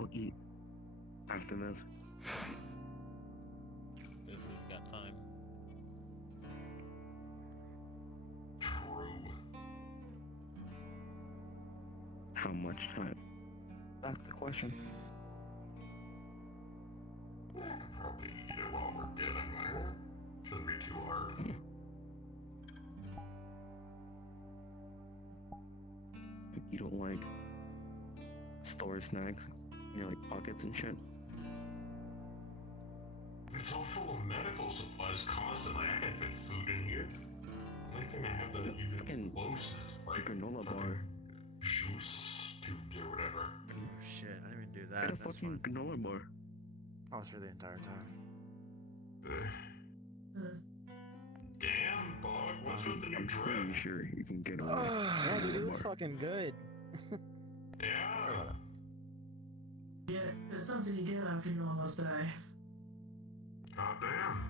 I'll eat after this. If we've got time. True. How much time? That's the question. I could probably eat it while we're getting there. Shouldn't be too hard. You don't like store snacks? You know, like buckets and shit? It's all full of medical supplies constantly. I can fit food in here. Only thing I have that even Fucking close is like granola bar. fucking juice tubes or whatever. Oh shit, I didn't even do Get that. a That's fucking fine. granola bar. I was for the entire time. Damn, Bog, what's with the new I'm pretty drip? sure you can get away. Yeah, dude, it was bar. fucking good. Yeah. Yeah, it's something you get after you almost die. God damn.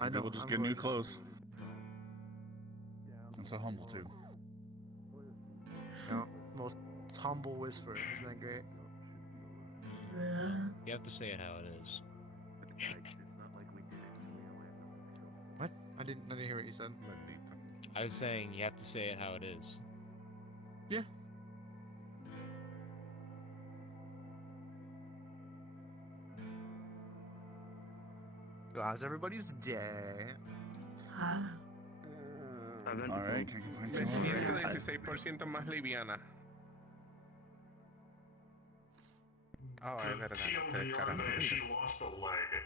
I Maybe know. we'll just I'm get new going- clothes. I'm so humble too. No, most humble whisper. Isn't that great? Yeah. You have to say it how it is. What? I didn't hear what you said. I was saying you have to say it how it is. Yeah. How's everybody's day? Huh? Alright, can I Me complain some siento more? 16% más liviana. Oh, es verdad. Qué TLDR, carajo. man, she lost a leg.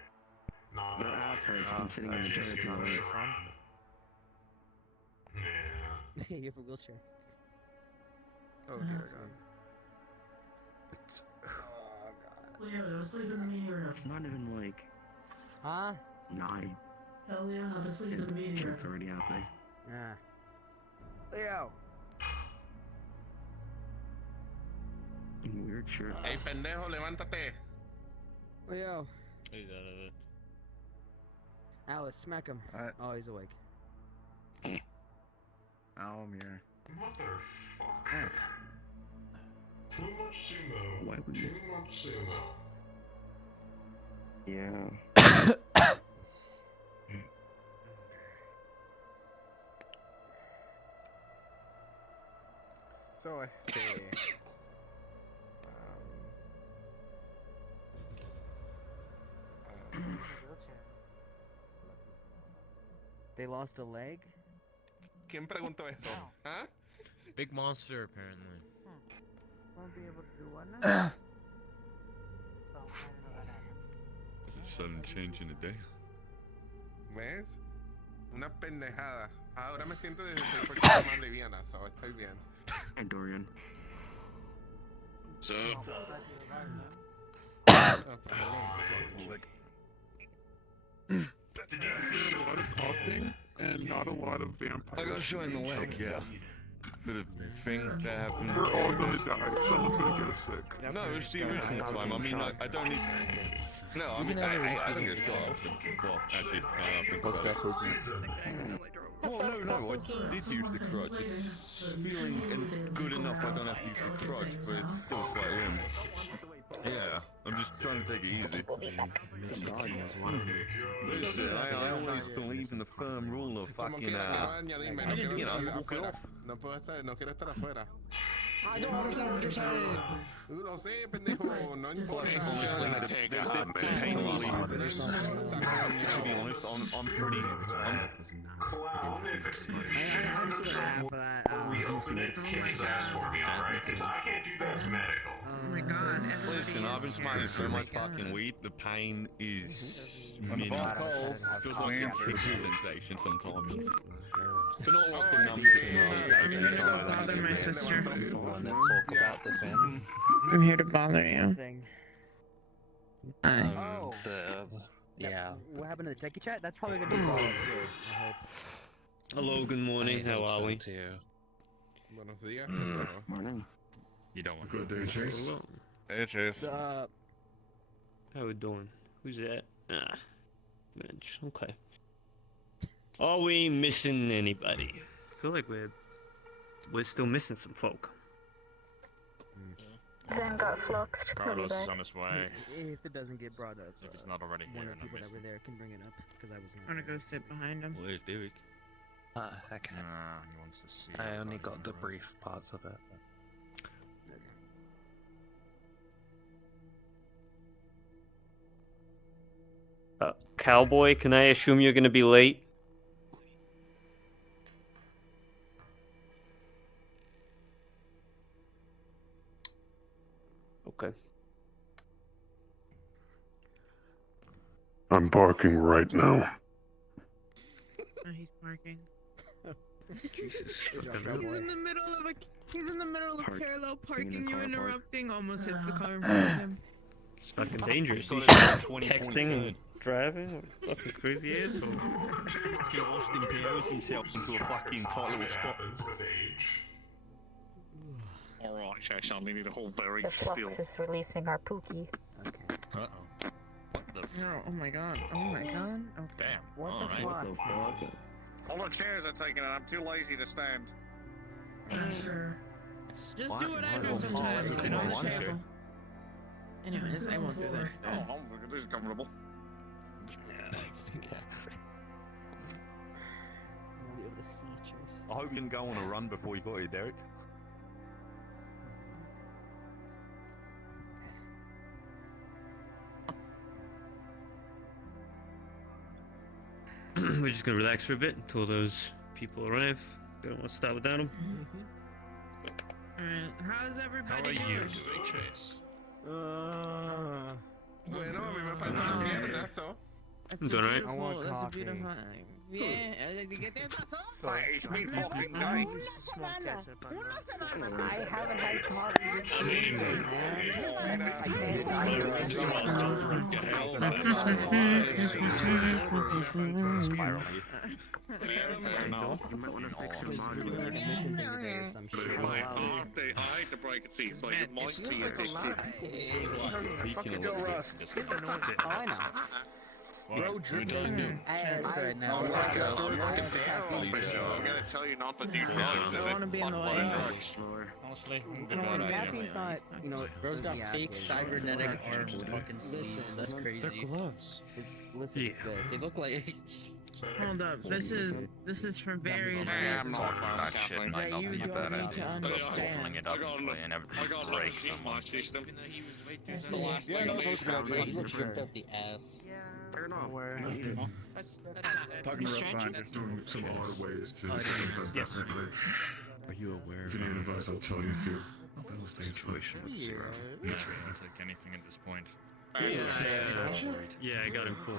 Not Their ass hurts Oh, from sitting in the chair too long. fun. Yeah. You have a wheelchair. Oh dear God. Leo, to sleep in the meeting room. It's not even like Huh? 9. Tell Leo not to sleep in the meeting room. Shit's already happening. Yeah. Leo! In weird shirt. Ey, pendejo, levántate. Leo! He's out of it. Alice, smack him. Oh, he's awake. Oh, I'm here. Motherfucker. Too much sumo. Why would Too you? much sumo. Yeah. So, They lost a leg? ¿Quién preguntó esto? ¿Ah? Big monster, apparently. Won't be able to do what now? It's a sudden change in the day. ¿Ves? Una pendejada. Ahora me siento 16% más liviana, so estoy bien. And Dorian. So, A lot of coughing and not a lot of vampire. I got shot in the leg, yeah. For the thing that happened. We're all gonna die. Someone's gonna get sick. No, it's the original time. I mean, I don't need. No, I mean, I don't get shot often. Well, actually, I think about it. Well, no, I did use the crutch. It's feeling good enough I don't have to use the crutch, but it's still quite limp. Yeah, I'm just trying to take it easy. Listen, I always believe in the firm rule of Como fucking, quiera, quiero añadirme, no quiero you know, estar walk it afuera. off. No puedo estar, no quiero estar afuera. I don't understand what you're saying! Lo sé, pendejo, no importa. Take a hot To be honest, I'm pretty. Clown, if it's I'm still gonna have that. reopen it, kick his ass for me, alright? Because I can't do that as medical. Oh my god, Listen, I've been smoking so much fucking weed, the pain is When the minimal. boss calls, Feels like a answer. tickly sensation sometimes. But not like the numbing I'm here to sensation. bother my sister. Talk about the thing. I'm here to bother you. Thing. Hi. Oh! Yeah. What happened to the techie chat? That's probably gonna be brought up too, I hope. Hello, good morning. How are we? Buenos días, Mm. pendejo. Morning. You don't want Good day, Chase. Hey, Chase. Sup? How we doing? Who's that? Ah, Mitch. Okay. Are we missing anybody? I feel like we're still missing some folk. man got fluxed. He'll be Carlos is back. on his way. If it doesn't get brought up, If it's not already one here, of the then people that miss were it. there can bring it up because I was not. I'm gonna go sit behind him. Where's Derek? Okay. Nah, he wants to see. I only everybody got in the room. brief parts of it. Cowboy, can I assume you're gonna be late? Okay. I'm parking right now. Oh, he's parking. Jesus. Good job, fucking cowboy. He's in the middle of Park- parallel being in parking. a You car park. interrupting almost hits the car in front of him. It's fucking dangerous. Got You it should in be 2022. texting and driving. What fucking crazy asshole. He Austin Powers himself into a fucking tight little spot. Happens with age. Alright, so something need to hold very The still. flux is releasing our pookie. Okay. Uh-oh. What the f... No, oh my god. Oh my god. Okay. Damn. What the Alright. What the fuck? All the chairs are taken and I'm too lazy to stand. Sure. Just do what I do Oh, sometimes. Sit on the one chair. table. Anyways, I won't do that. Oh, this is comfortable. I won't be able to see chairs. I hope you didn't go on a run before you got here, Derek. We're just gonna relax for a bit until those people arrive. Don't want to start without them. Alright, how's everybody How are doing? you today, Chase? Bueno, a mí me parece un piernazo. That's Doing alright? I want beautiful. That's a coffee. beautiful. Yeah. ¿Qué te pasó? It's me fucking day. I haven't had coffee in years, No. You might want to fix your Mission monitor. thing today or some shit. I hate to break it to you, but it might be addictive. Fucking Rust. Oh, I know. Bro, drinking ass right now. I'm gonna tell you not to do drugs. I don't want to be in the way. Slower. Honestly, Caffeine's not, you know. Bro's got yeah, fake okay. cybernetic arms and Listen, fucking sleeves. That's crazy. gloves. Listen, it's good. They look like. Hold up. This is for various I'm reasons. not that shit. That you don't need to understand. I got enough shit in my system. It's the last thing I need. You look ripped out the ass. Turn off. Talking rough fine, just doing some odd ways to Yes. Are you aware If you need advice, I'll tell you the truth. situation with Sarah? I'll take anything at this point. Yeah, I got him cool.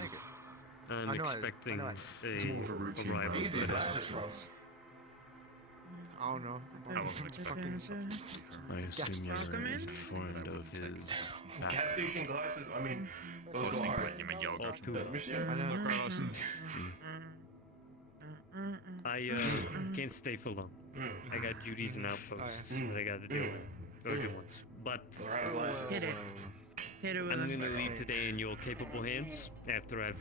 I'm I know it, expecting I know It's more of a a routine. arrival. I don't know. I wasn't expecting I assume you're Welcome in. fond of his Gas station glasses, I mean, those I go was hard. thinking you meant or yogurt. two. I know. Carlos. I can't stay for long. I got duties and outposts that I got to deal with. Urgent ones. But Hit it. Hit it with I'm it. gonna leave today in your capable hands after I've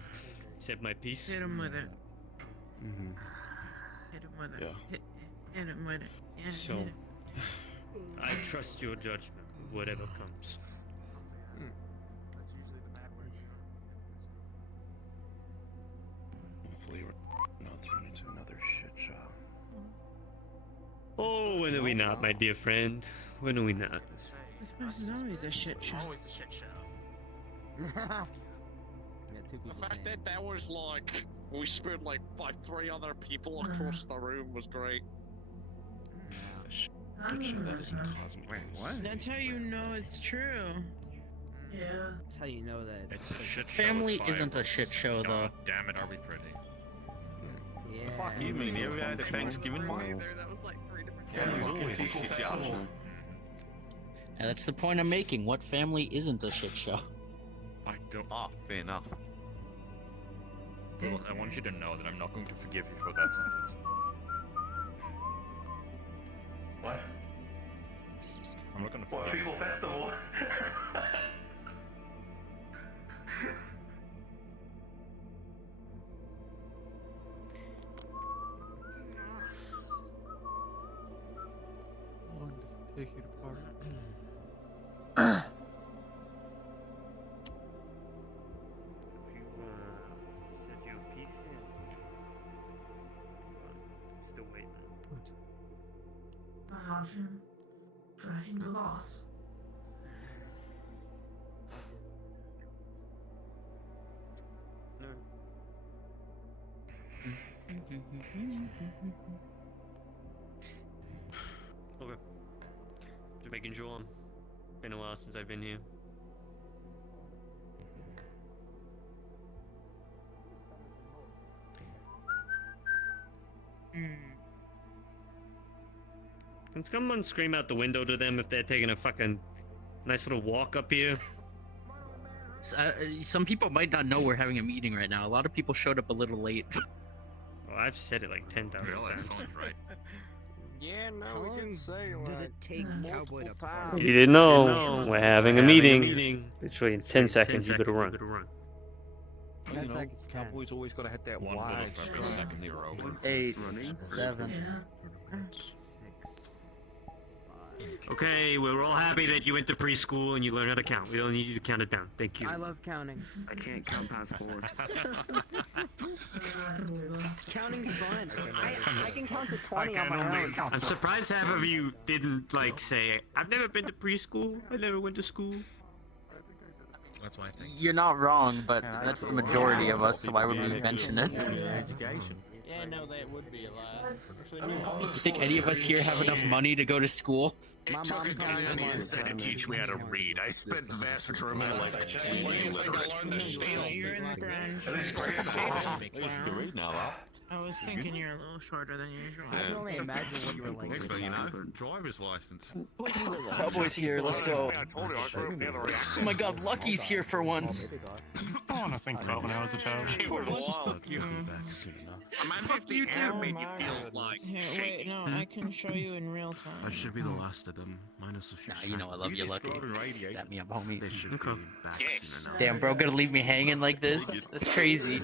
said my piece. Hit him with it. Mm-hmm. Hit him with it. Yeah. Hit him with it. Yeah, So, hit it. I trust your judgment, whatever comes. That's usually the bad word. Hopefully we're not thrown into another shit show. Oh, when are we not, my dear friend? When are we not? This place is always a shit show. Always a shit show. Yeah, two people The fact saying. that was like we spent like 3 other people across the room was great. Shit show that isn't cosmic. Wait, news. what? That's how you know it's true. Yeah. That's how you know that. It's a shit show. Family with fire. isn't a shit show, though. God damn it, are we pretty? Yeah. Fuck you, mean you ever had a Thanksgiving one? That was like 3 different Family's always a shit show. And that's the point I'm making. What family isn't a shit show? I don't. Ah, fair enough. Well, I want you to know that I'm not going to forgive you for that sentence. What? I'm not going to What, forgive Treacle Festival? How long does it take you to park? smacking the boss. Okay. Just making sure. Been a while since I've been here. Can someone scream out the window to them if they're taking a fucking nice little walk up here? Some people might not know we're having a meeting right now. A lot of people showed up a little late. Well, I've said it like 10,000 times. Right. Yeah, no, we can say does it take Cowboy to pop? You didn't know. We're having a meeting. Literally in 10 seconds, you better run. You know, Cowboys always gotta hit that One wide bullet for every strike. second they were over. 8, 7. Okay, we're all happy that you went to preschool and you learned how to count. We don't need you to count it down. Thank you. I love counting. I can't count past 4. Counting's fun. I can count to 20 on my own. I'm surprised half of you didn't, like, say, I've never been to preschool. I never went to school. That's my thing. You're not wrong, but that's the majority of us, so why would we mention it? Education. Yeah, no, that would be a lot. You think any of us here have enough money to go to school? My mom on the inside to teach me how to read. I spent the vast majority of my life explaining illiterate. You're in the grunge. You read now, Rob. I was thinking you're a little shorter than usual. I can only imagine what you were like. Thanks for, you know, driver's license. Cowboy's here, let's go. Oh my god, Lucky's here for once. I want to think about when I was a child. Fuck you. Fuck you too. Here, wait, no, I can show you in real time. I should be the last of them, minus a few. Nah, you know I love you, Lucky. Dap me up, homie. They should be back sooner now. Damn, bro, gonna leave me hanging like this? That's crazy.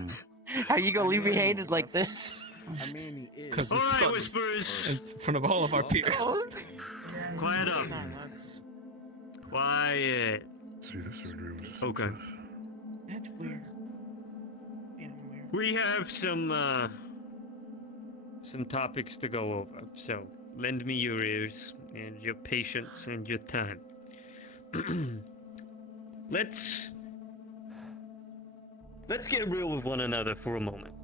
How you gonna leave me hanging like this? I mean, he is. All right, Whisperers. In front of all of our peers. Quiet up. Quiet. See, the surgery was a Okay. success. That's weird. Yeah, weird. We have some topics to go over, so lend me your ears and your patience and your time. Let's get real with one another for a moment.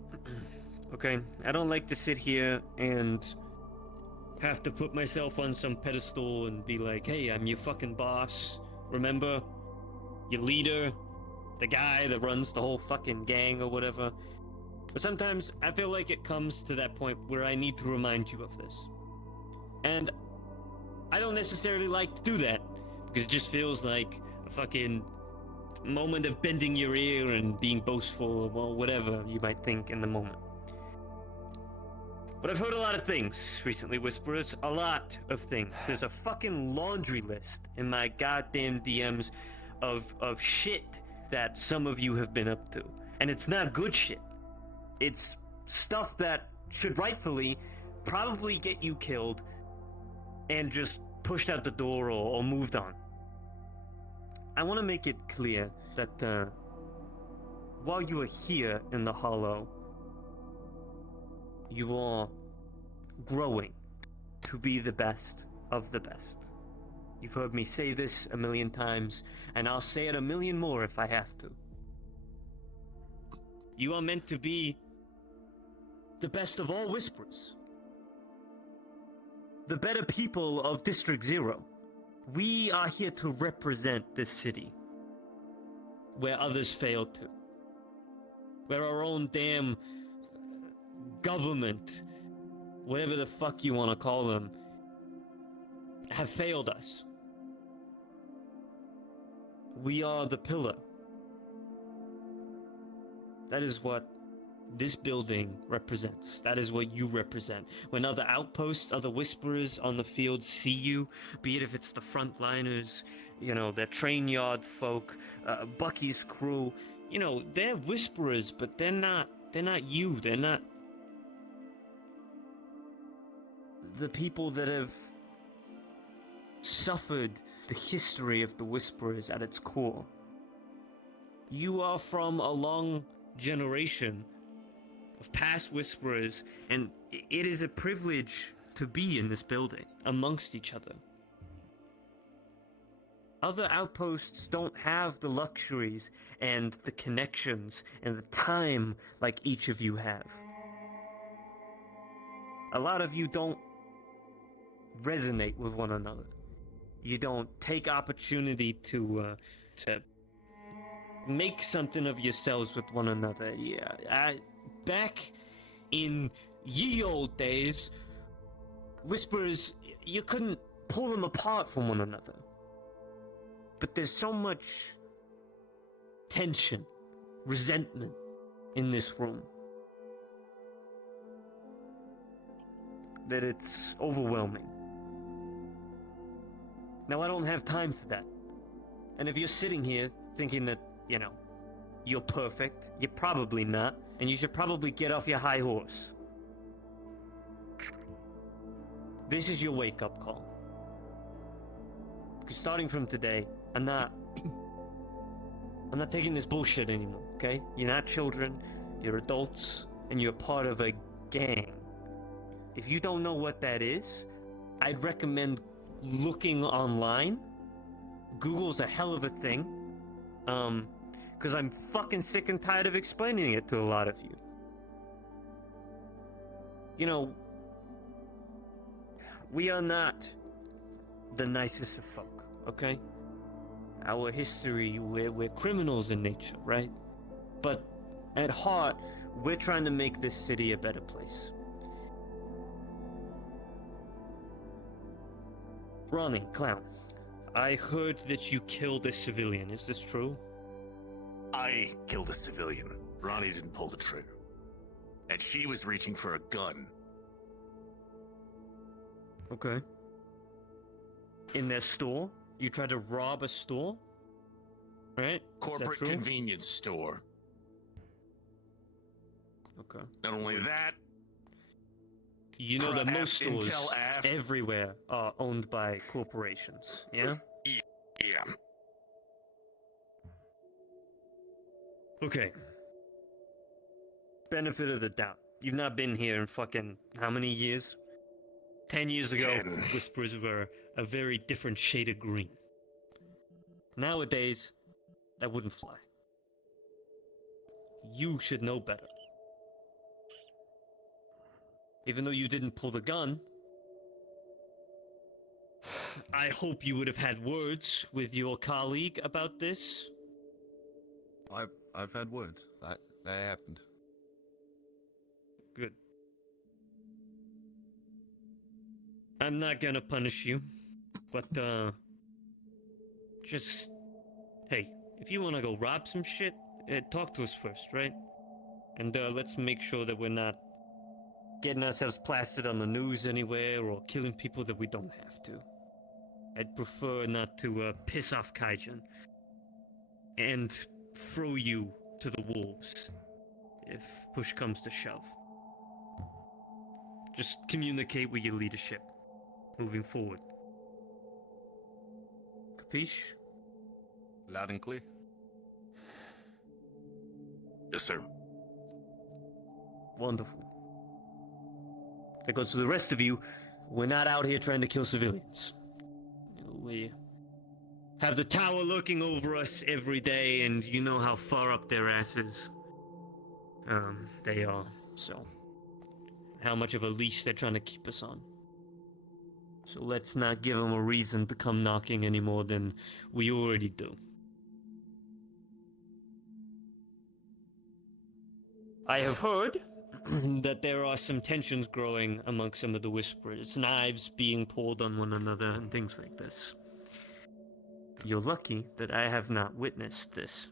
Okay? I don't like to sit here and have to put myself on some pedestal and be like, hey, I'm your fucking boss. Remember? Your leader, the guy that runs the whole fucking gang or whatever. But sometimes I feel like it comes to that point where I need to remind you of this. And I don't necessarily like to do that, because it just feels like a fucking moment of bending your ear and being boastful, or whatever you might think in the moment. But I've heard a lot of things recently, Whisperers. A lot of things. There's a fucking laundry list in my goddamn DMs of shit that some of you have been up to. And it's not good shit. It's stuff that should rightfully probably get you killed and just pushed out the door or moved on. I want to make it clear that while you are here in the Hollow, you are growing to be the best of the best. You've heard me say this a million times, and I'll say it a million more if I have to. You are meant to be the best of all Whisperers. The better people of District 0. We are here to represent this city, where others failed to. Where our own damn government, whatever the fuck you want to call them, have failed us. We are the pillar. That is what this building represents. That is what you represent. When other outposts, other Whisperers on the field see you, be it if it's the frontliners, you know, their train yard folk, Bucky's crew, you know, they're Whisperers, but they're not you. They're not the people that have suffered the history of the Whisperers at its core. You are from a long generation of past Whisperers, and it is a privilege to be in this building amongst each other. Other outposts don't have the luxuries and the connections and the time like each of you have. A lot of you don't resonate with one another. You don't take opportunity to make something of yourselves with one another. Yeah, back in ye old days, Whisperers, you couldn't pull them apart from one another. But there's so much tension, resentment in this room that it's overwhelming. Now, I don't have time for that. And if you're sitting here thinking that, you're perfect, you're probably not, and you should probably get off your high horse. This is your wake-up call. Because starting from today, I'm not taking this bullshit anymore, okay? You're not children, you're adults, and you're part of a gang. If you don't know what that is, I'd recommend looking online. Google's a hell of a thing. Because I'm fucking sick and tired of explaining it to a lot of you. We are not the nicest of folk, okay? Our history, we're criminals in nature, right? But at heart, we're trying to make this city a better place. Ronnie, clown, I heard that you killed a civilian. Is this true? I killed a civilian. Ronnie didn't pull the trigger. And she was reaching for a gun. Okay. In their store? You tried to rob a store? Right? Corporate convenience store. Okay. Not only that, you know that most stores Intel everywhere are owned by corporations, yeah? Yeah. Okay. Benefit of the doubt. You've not been here in fucking how many years? 10 years ago, Whispers were a very different shade of green. Nowadays, that wouldn't fly. You should know better. Even though you didn't pull the gun, I hope you would have had words with your colleague about this. I've had words. That happened. Good. I'm not gonna punish you, but just hey, if you wanna go rob some shit, talk to us first, right? And let's make sure that we're not getting ourselves plastered on the news anywhere or killing people that we don't have to. I'd prefer not to piss off Kaijin and throw you to the wolves if push comes to shove. Just communicate with your leadership moving forward. Capiche? Loud and clear. Yes, sir. Wonderful. That goes to the rest of you. We're not out here trying to kill civilians. We have the tower looking over us every day, and you know how far up their asses they are. So, how much of a leash they're trying to keep us on. So let's not give them a reason to come knocking any more than we already do. I have heard that there are some tensions growing among some of the Whisperers, knives being pulled on one another and things like this. You're lucky that I have not witnessed this.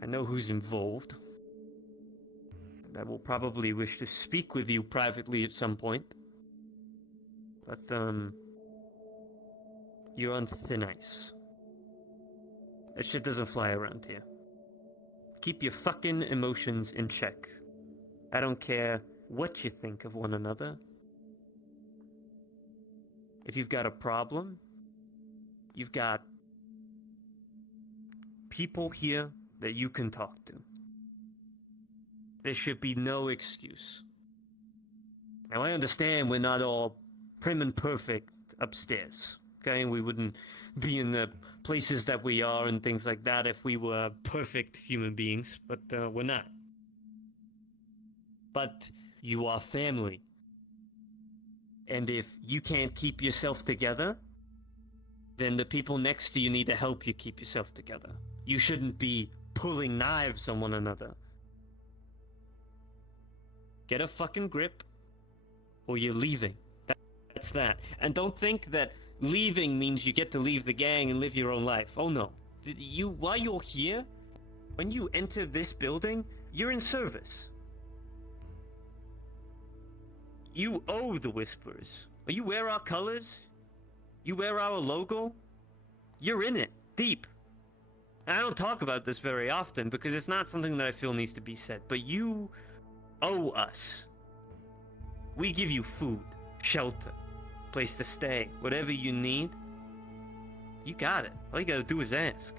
I know who's involved. I will probably wish to speak with you privately at some point. But, you're on thin ice. That shit doesn't fly around here. Keep your fucking emotions in check. I don't care what you think of one another. If you've got a problem, you've got people here that you can talk to. There should be no excuse. Now, I understand we're not all prim and perfect upstairs, okay? We wouldn't be in the places that we are and things like that if we were perfect human beings, but we're not. But you are family. And if you can't keep yourself together, then the people next to you need to help you keep yourself together. You shouldn't be pulling knives on one another. Get a fucking grip, or you're leaving. That's that. And don't think that leaving means you get to leave the gang and live your own life. Oh no. While you're here, when you enter this building, you're in service. You owe the Whisperers. You wear our colors. You wear our logo. You're in it, deep. And I don't talk about this very often because it's not something that I feel needs to be said, but you owe us. We give you food, shelter, place to stay, whatever you need. You got it. All you gotta do is ask.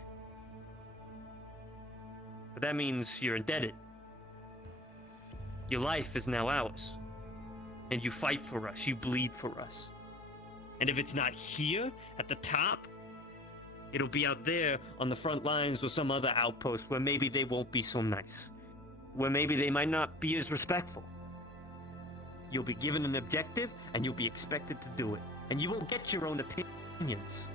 But that means you're indebted. Your life is now ours. And you fight for us, you bleed for us. And if it's not here, at the top, it'll be out there on the front lines or some other outpost where maybe they won't be so nice. Where maybe they might not be as respectful. You'll be given an objective, and you'll be expected to do it. And you won't get your own opinions.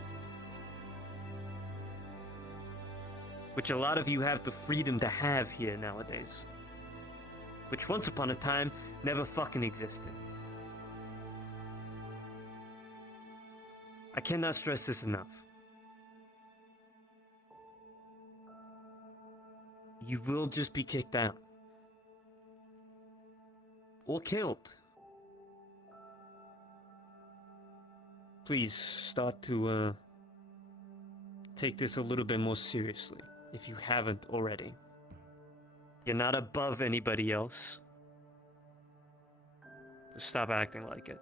Which a lot of you have the freedom to have here nowadays. Which once upon a time, never fucking existed. I cannot stress this enough. You will just be kicked out. Or killed. Please start to take this a little bit more seriously, if you haven't already. You're not above anybody else. Just stop acting like it.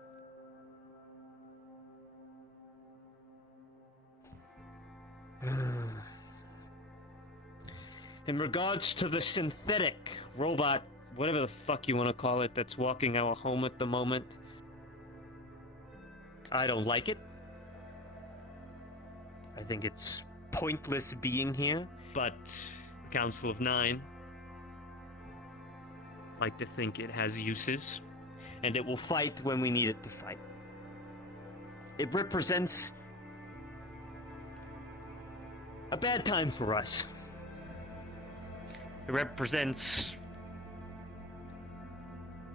In regards to the synthetic robot, whatever the fuck you want to call it, that's walking our home at the moment, I don't like it. I think it's pointless being here, but the Council of Nine like to think it has uses, and it will fight when we need it to fight. It represents a bad time for us. It represents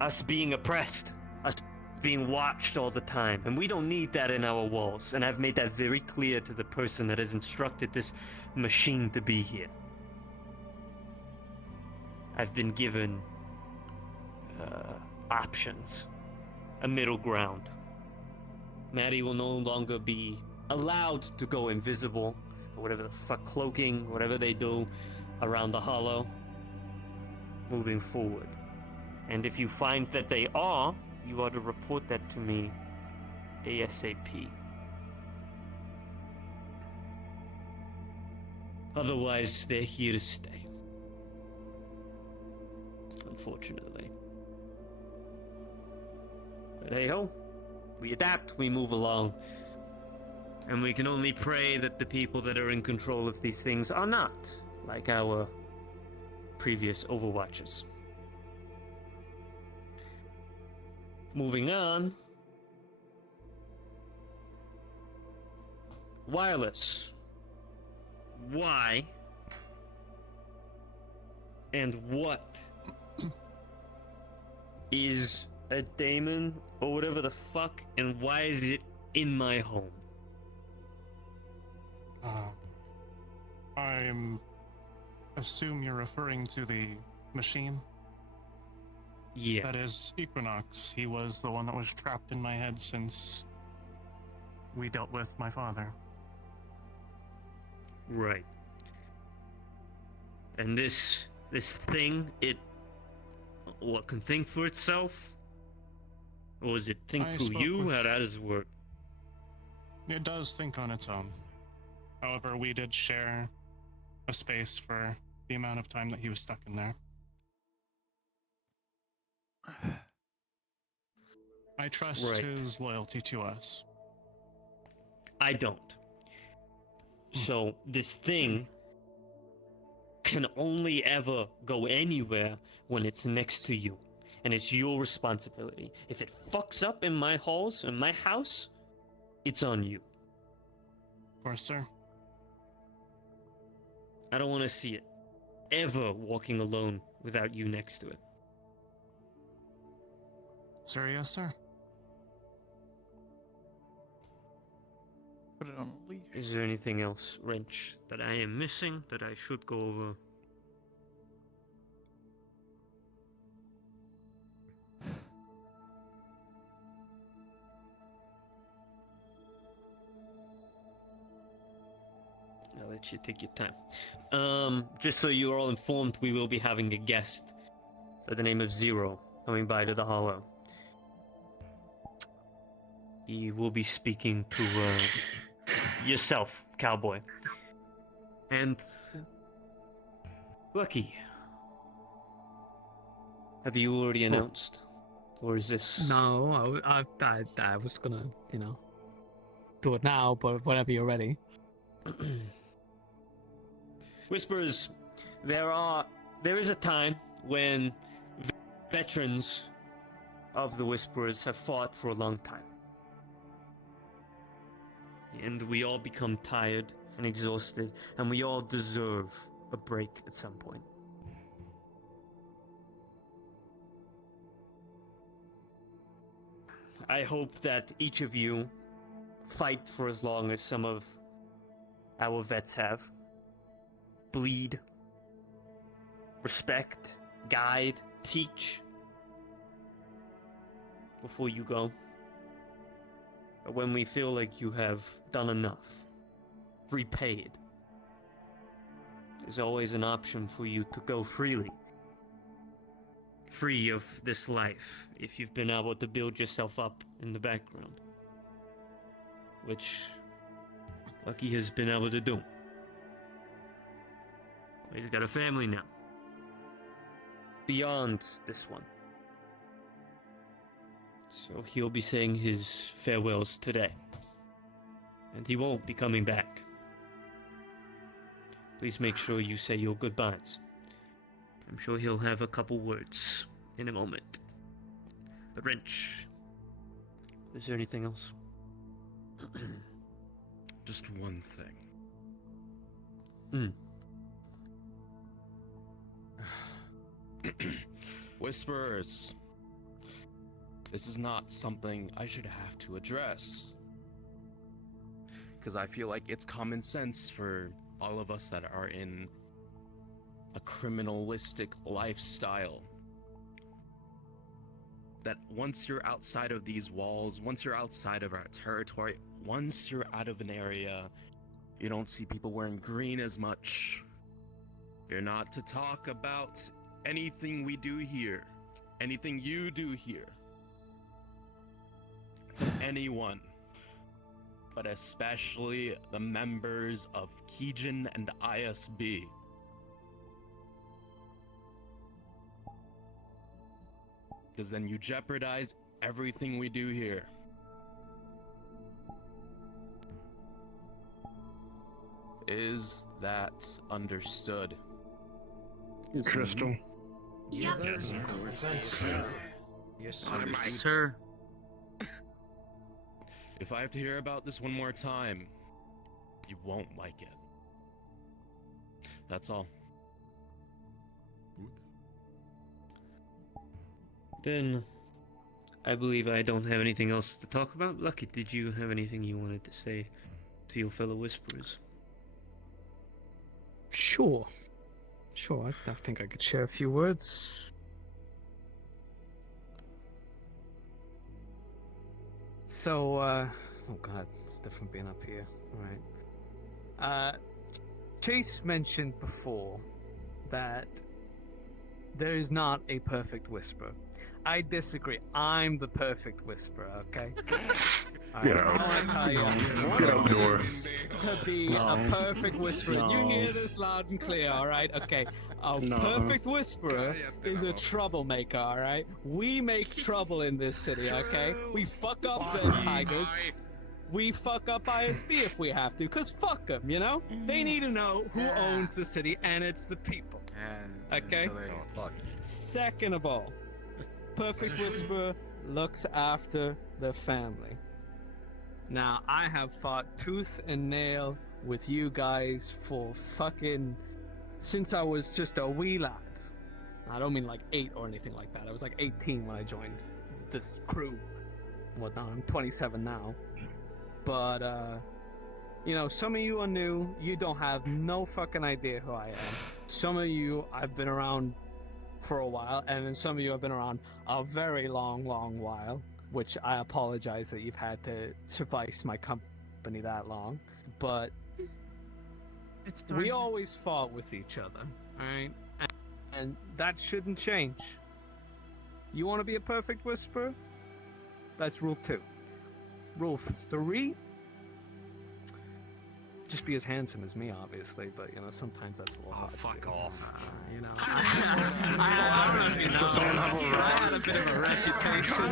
us being oppressed, us being watched all the time, and we don't need that in our walls, and I've made that very clear to the person that has instructed this machine to be here. I've been given options, a middle ground. Maddie will no longer be allowed to go invisible, or whatever the fuck, cloaking, whatever they do around the hollow, moving forward. And if you find that they are, you are to report that to me ASAP. Otherwise, they're here to stay. Unfortunately. But hey ho, we adapt, we move along. And we can only pray that the people that are in control of these things are not like our previous Overwatchers. Moving on. Wireless. Why? And what is a daemon or whatever the fuck, and why is it in my home? I assume you're referring to the machine? Yeah. That is Equinox. He was the one that was trapped in my head since we dealt with my father. Right. And this thing, it what can think for itself? Or does it think for you? How does it work? It does think on its own. However, we did share a space for the amount of time that he was stuck in there. I trust his loyalty to us. I don't. So this thing can only ever go anywhere when it's next to you. And it's your responsibility. If it fucks up in my halls, in my house, it's on you. Of course, sir. I don't want to see it ever walking alone without you next to it. Sir, yes, sir. Put it on a leash. Is there anything else, Wrench, that I am missing that I should go over? I'll let you take your time. Just so you are all informed, we will be having a guest by the name of Zero coming by to the Hollow. He will be speaking to yourself, Cowboy. And Lucky. Have you already announced? Or is this... No, I was gonna, do it now, but whenever you're ready. Whisperers, there is a time when veterans of the Whisperers have fought for a long time. And we all become tired and exhausted, and we all deserve a break at some point. I hope that each of you fight for as long as some of our vets have. Bleed, respect, guide, teach before you go. But when we feel like you have done enough, repaid, there's always an option for you to go freely. Free of this life, if you've been able to build yourself up in the background. Which Lucky has been able to do. He's got a family now. Beyond this one. So he'll be saying his farewells today. And he won't be coming back. Please make sure you say your goodbyes. I'm sure he'll have a couple words in a moment. But Wrench, is there anything else? Just one thing. Whisperers. This is not something I should have to address. Because I feel like it's common sense for all of us that are in a criminalistic lifestyle. That once you're outside of these walls, once you're outside of our territory, once you're out of an area, you don't see people wearing green as much. You're not to talk about anything we do here, anything you do here, to anyone, but especially the members of Keijin and ISB. Because then you jeopardize everything we do here. Is that understood? Crystal. Yes, sir. Yes, Sir. If I have to hear about this one more time, you won't like it. That's all. Then, I believe I don't have anything else to talk about. Lucky, did you have anything you wanted to say to your fellow Whisperers? Sure, I think I could share a few words. So, oh god, it's different being up here. Alright. Chase mentioned before that there is not a perfect whisper. I disagree. I'm the perfect whisperer, okay? Get out. Get out the door. To be a perfect whisperer. You hear this loud and clear, alright? Okay. A perfect whisperer is a troublemaker, alright? We make trouble in this city, okay? We fuck up the tigers. we fuck up ISB if we have to, because fuck them, you know? They need to know who owns the city, and it's the people. Okay? Second of all, Perfect Whisperer looks after the family. Now, I have fought tooth and nail with you guys for fucking... since I was just a wee lad. I don't mean like 8 or anything like that. I was like 18 when I joined this crew. Whatnot, I'm 27 now. But, you know, some of you are new. You don't have no fucking idea who I am. Some of you, I've been around for a while, and then some of you have been around a very long, long while, which I apologize that you've had to suffice my company that long. But we always fought with each other, alright? And that shouldn't change. You want to be a perfect whisperer? That's rule 2. Rule 3? Just be as handsome as me, obviously, but, you know, sometimes that's a little hard. Fuck off. You know, I don't know if you know, I had a bit of a reputation.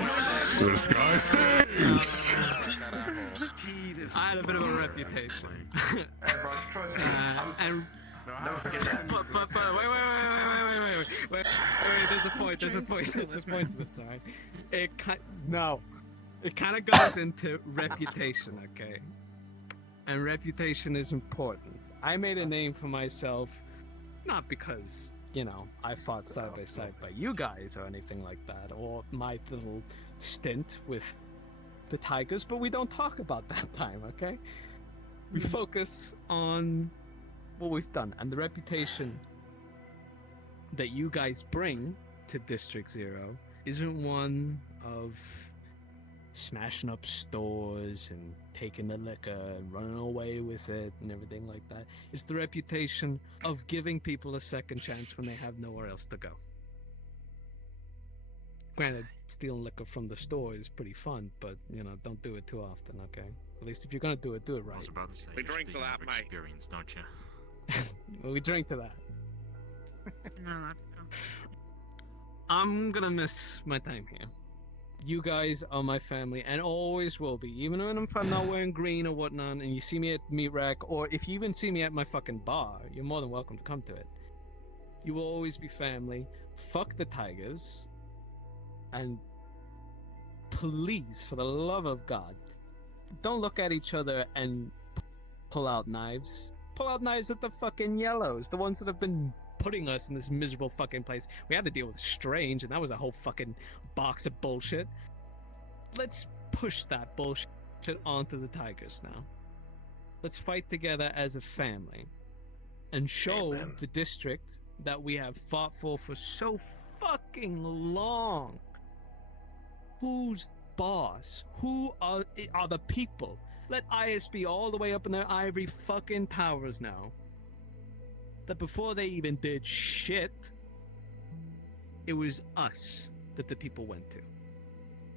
This guy stinks! I had a bit of a reputation. But wait, there's a point to this, alright? It kind of goes into reputation, okay? And reputation is important. I made a name for myself, not because, you know, I fought side by side by you guys or anything like that, or my little stint with the Tigers, but we don't talk about that time, okay? We focus on what we've done, and the reputation that you guys bring to District 0 isn't one of smashing up stores and taking the liquor and running away with it and everything like that. It's the reputation of giving people a second chance when they have nowhere else to go. Granted, stealing liquor from the store is pretty fun, but, you know, don't do it too often, okay? At least if you're gonna do it right. I was about to say, We drink to that, mate. experience, don't you? Well, we drink to that. No, I'm gonna miss my time here. You guys are my family and always will be. Even when I'm not wearing green or whatnot, and you see me at Meat Rack, or if you even see me at my fucking bar, you're more than welcome to come to it. You will always be family. Fuck the Tigers. And please, for the love of God, don't look at each other and pull out knives. Pull out knives at the fucking yellows, the ones that have been putting us in this miserable fucking place. We had to deal with Strange, and that was a whole fucking box of bullshit. Let's push that bullshit onto the Tigers now. Let's fight together as a family and show the district that we have fought for so fucking long. Who's boss? Who are the people? Let ISB all the way up in their ivory fucking towers now. That before they even did shit, it was us that the people went to.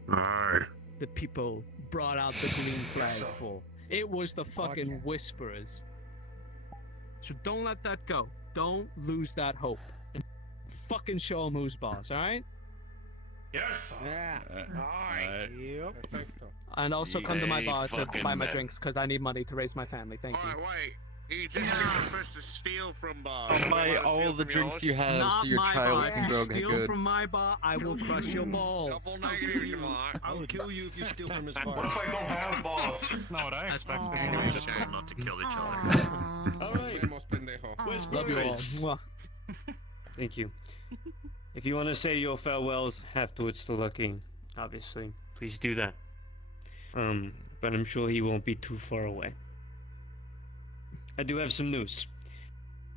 Aye. The people brought out the green flag for. It was the fucking whisperers. So don't let that go. Don't lose that hope. And fucking show them who's boss, alright? Yes. Yeah. Alright. Yep. Perfecto. And also come to my bar to buy my drinks, because I need money to raise my family. Thank you. Wait. You just think you're supposed to steal from bars. I'll buy all the drinks you have Not so your my child bar. can If you grow steal good. from my bar, I will crush your balls. Double negative, Mark. I'll kill you if you steal from his bar. What if I don't have balls? That's not what I expected. We just told not to kill each other. Alright. Vemos, pendejo. Love you all. Mwah. Thank you. If you want to say your farewells afterwards to Lucky, obviously, please do that. But I'm sure he won't be too far away. I do have some news.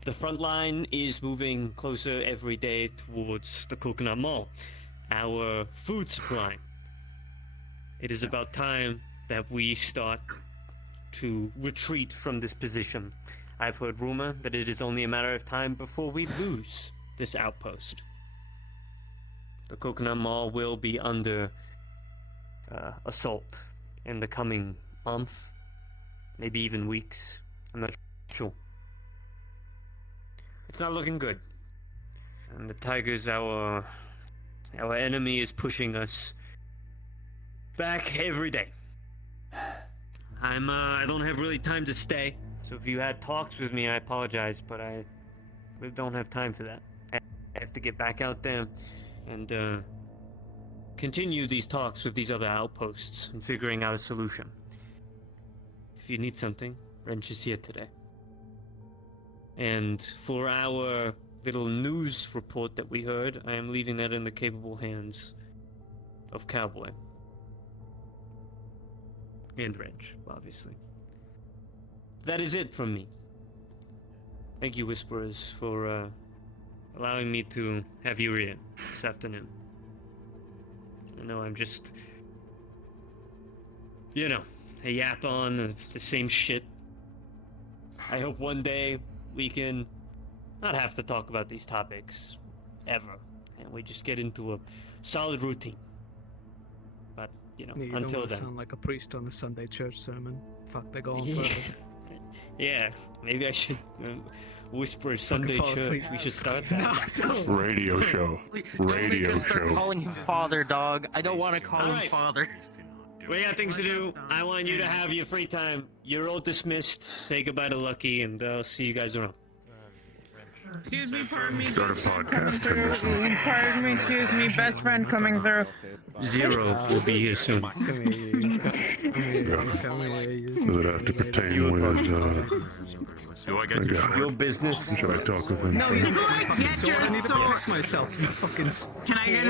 The front line is moving closer every day towards the Coconut Mall, our food supply. It is about time that we start to retreat from this position. I've heard rumor that it is only a matter of time before we lose this outpost. The Coconut Mall will be under assault in the coming month, maybe even weeks. I'm not sure. It's not looking good. And the Tigers, our enemy, is pushing us back every day. I don't have really time to stay. So if you had talks with me, I apologize, but I really don't have time for that. I have to get back out there and continue these talks with these other outposts and figuring out a solution. If you need something, Wrench is here today. And for our little news report that we heard, I am leaving that in the capable hands of Cowboy. And Wrench, obviously. That is it from me. Thank you, Whisperers, for allowing me to have you here this afternoon. I know I'm just, you know, a yap on the same shit. I hope one day we can not have to talk about these topics ever, and we just get into a solid routine. But, you know, Yeah, you until don't want to then. sound like a priest on a Sunday church sermon. Fuck, they're going Yeah. further. Yeah, maybe I should whisper Sunday fall church. asleep. We should start that. Radio show. Radio Start show. calling him father, dog. I don't want to call him Alright. father. We got things to do. I want you to have your free time. You're all dismissed. Say goodbye to Lucky, and I'll see you guys around. Excuse me, pardon me. Start a podcast, Henderson. Pardon me, excuse me, best friend coming through. Zero will be here soon. Come here, you. Come here, you. Does it have to pertain with, Do I get your sword? Your business. should I talk with him? No, you Can I get your I need to sword? protect myself. You fucking. Can I get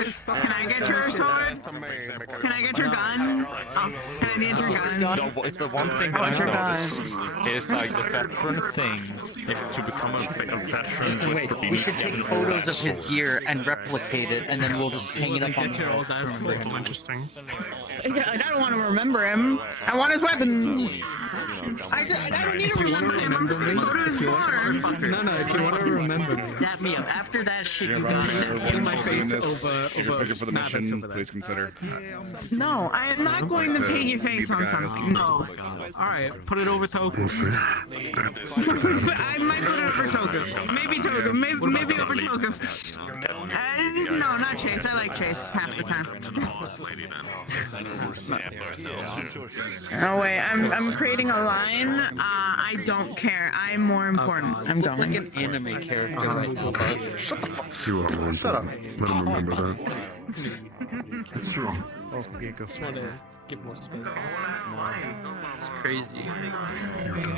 your sword? Can I get your gun? Oh, can I get your gun? It's the one thing I want your gun. is like the veteran thing. If to become a veteran. Listen, wait, we should take photos of his gear and replicate it, and then we'll just hang it up on the wall to remember him. Interesting. Yeah, I don't want to remember him. I want his weapon. I don't need to remember him. I'm just gonna go to his bar. No, if you want to remember me. Dap me up. After that shit, you got it. In my face over for the Mavis mission, over there. please consider. No, I am not going to paint your face on something. No. Alright, put it over Toku. I might put it over Toku. Maybe Toku. Maybe over Toku. No, not Chase. I like Chase half the time. Oh wait, I'm creating a line. I don't care. I'm more important. I'm Like going. an anime character right now, bud. You are one. Shut up. Let him remember that. It's true. Just want to get more space. It's crazy.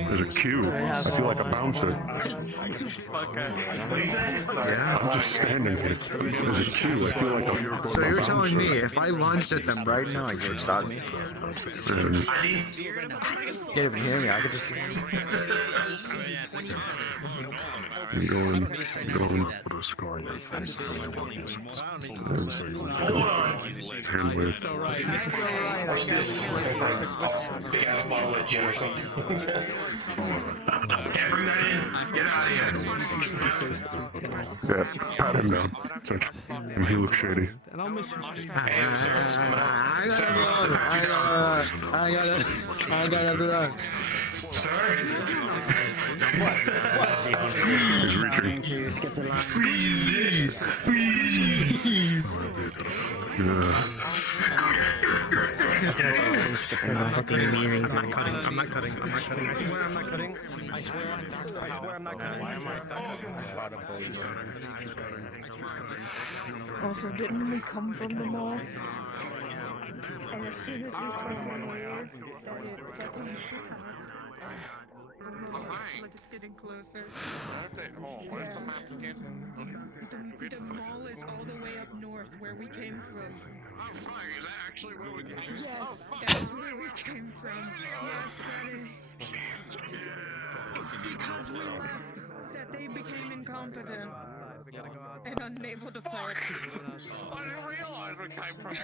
There's a queue. I feel like a bouncer. Yeah, I'm just standing here. There's a queue. I feel like I'm. So you're telling me if I lunged at them right now, you would stop me? And You can't even hear me. I could just. I'm going for the score. Hand wave. Big ass bottle of gin or something. Can't bring that in. Get out of here. Yeah, pat him down. Touch him. And he looks shady. And I'll miss you. I gotta do that. He's reaching. I'm not cutting. I swear I'm not cutting. I swear I'm not cutting. Also, didn't we come from the mall? And as soon as we found one word, that it fucking Look, it's getting closer. Where's the map again? The mall is all the way up north where we came from. Oh, fuck, is that actually where we came from? Yes, that's where we came from. Yes, that is. It's because we left that they became incompetent and unable to fight. I didn't realize we came from.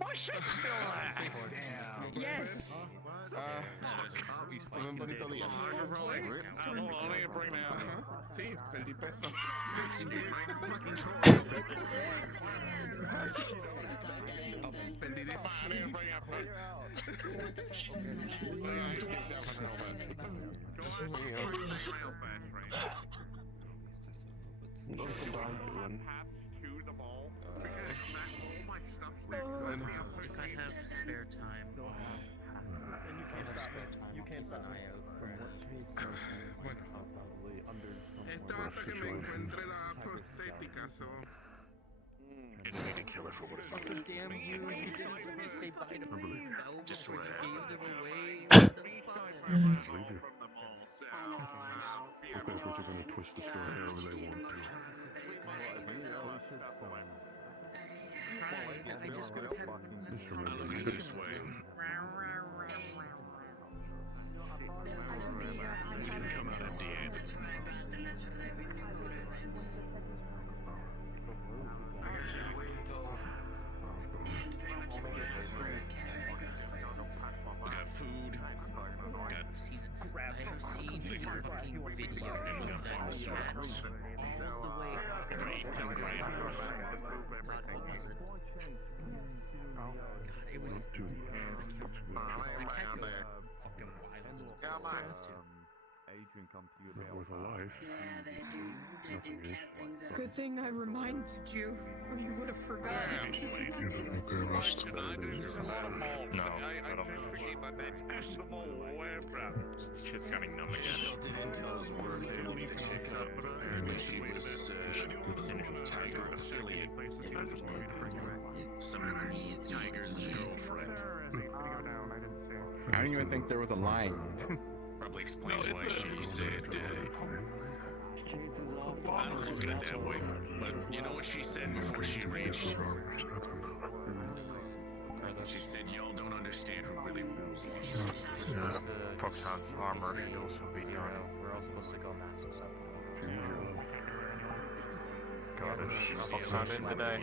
My shit's still there. Yes. Un bonito día. I need to bring me out. Sí, 20 pesos. Vendí 16. If I have spare time, you can keep an eye out for Bueno, esto hasta que me encuentre la prostética, so... You don't need to kill her for what Also, damn you didn't let me say bye to Belle Just before what you I gave them away. What the fuck? Just leave you. Look like what you're gonna twist the story however they want to. Right, I just would have had one less Just remember you conversation didn't. with you. We didn't come out empty-handed. We got food. I've seen your fucking video of that cat all the way up. For 18 grand. God, what was it? God, it was... I can't remember. The cat goes fucking wild. Adrian come to you with a life. Nothing is. Good thing I reminded you, or you would have forgotten. No, I don't. Shit's coming numb again. Intel is work they don't need to check out, but apparently she was Tiger affiliate. Some of these Tiger's girlfriend. I don't even think there was a line. Probably explains why she said, I don't look at it that way, but you know what she said before she reached? She said, y'all don't understand who really rules. Fox has armor, should also be done. We're all supposed to go masks up. God, it's Fox not in today.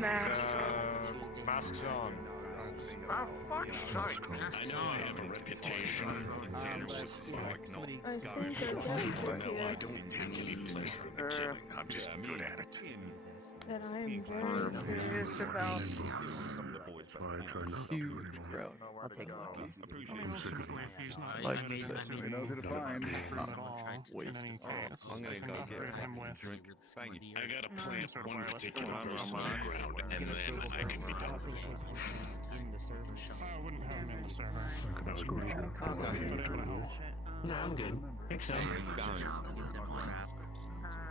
Mask. Masks on. Oh, fuck's sake. I know I have a reputation. I think our guest is No, I here, don't take any pleasure in the killing. I'm just good at it. that I am very curious about. That's why I try not to anymore. I'll take Lucky. I'm sick of it. Like to say. We know who to find. Waste. I'm gonna go get him with. I gotta plant one particular person on the ground, and then I can be done with it. I wouldn't have him in the server. I can escort you. No, I'm good. Think so.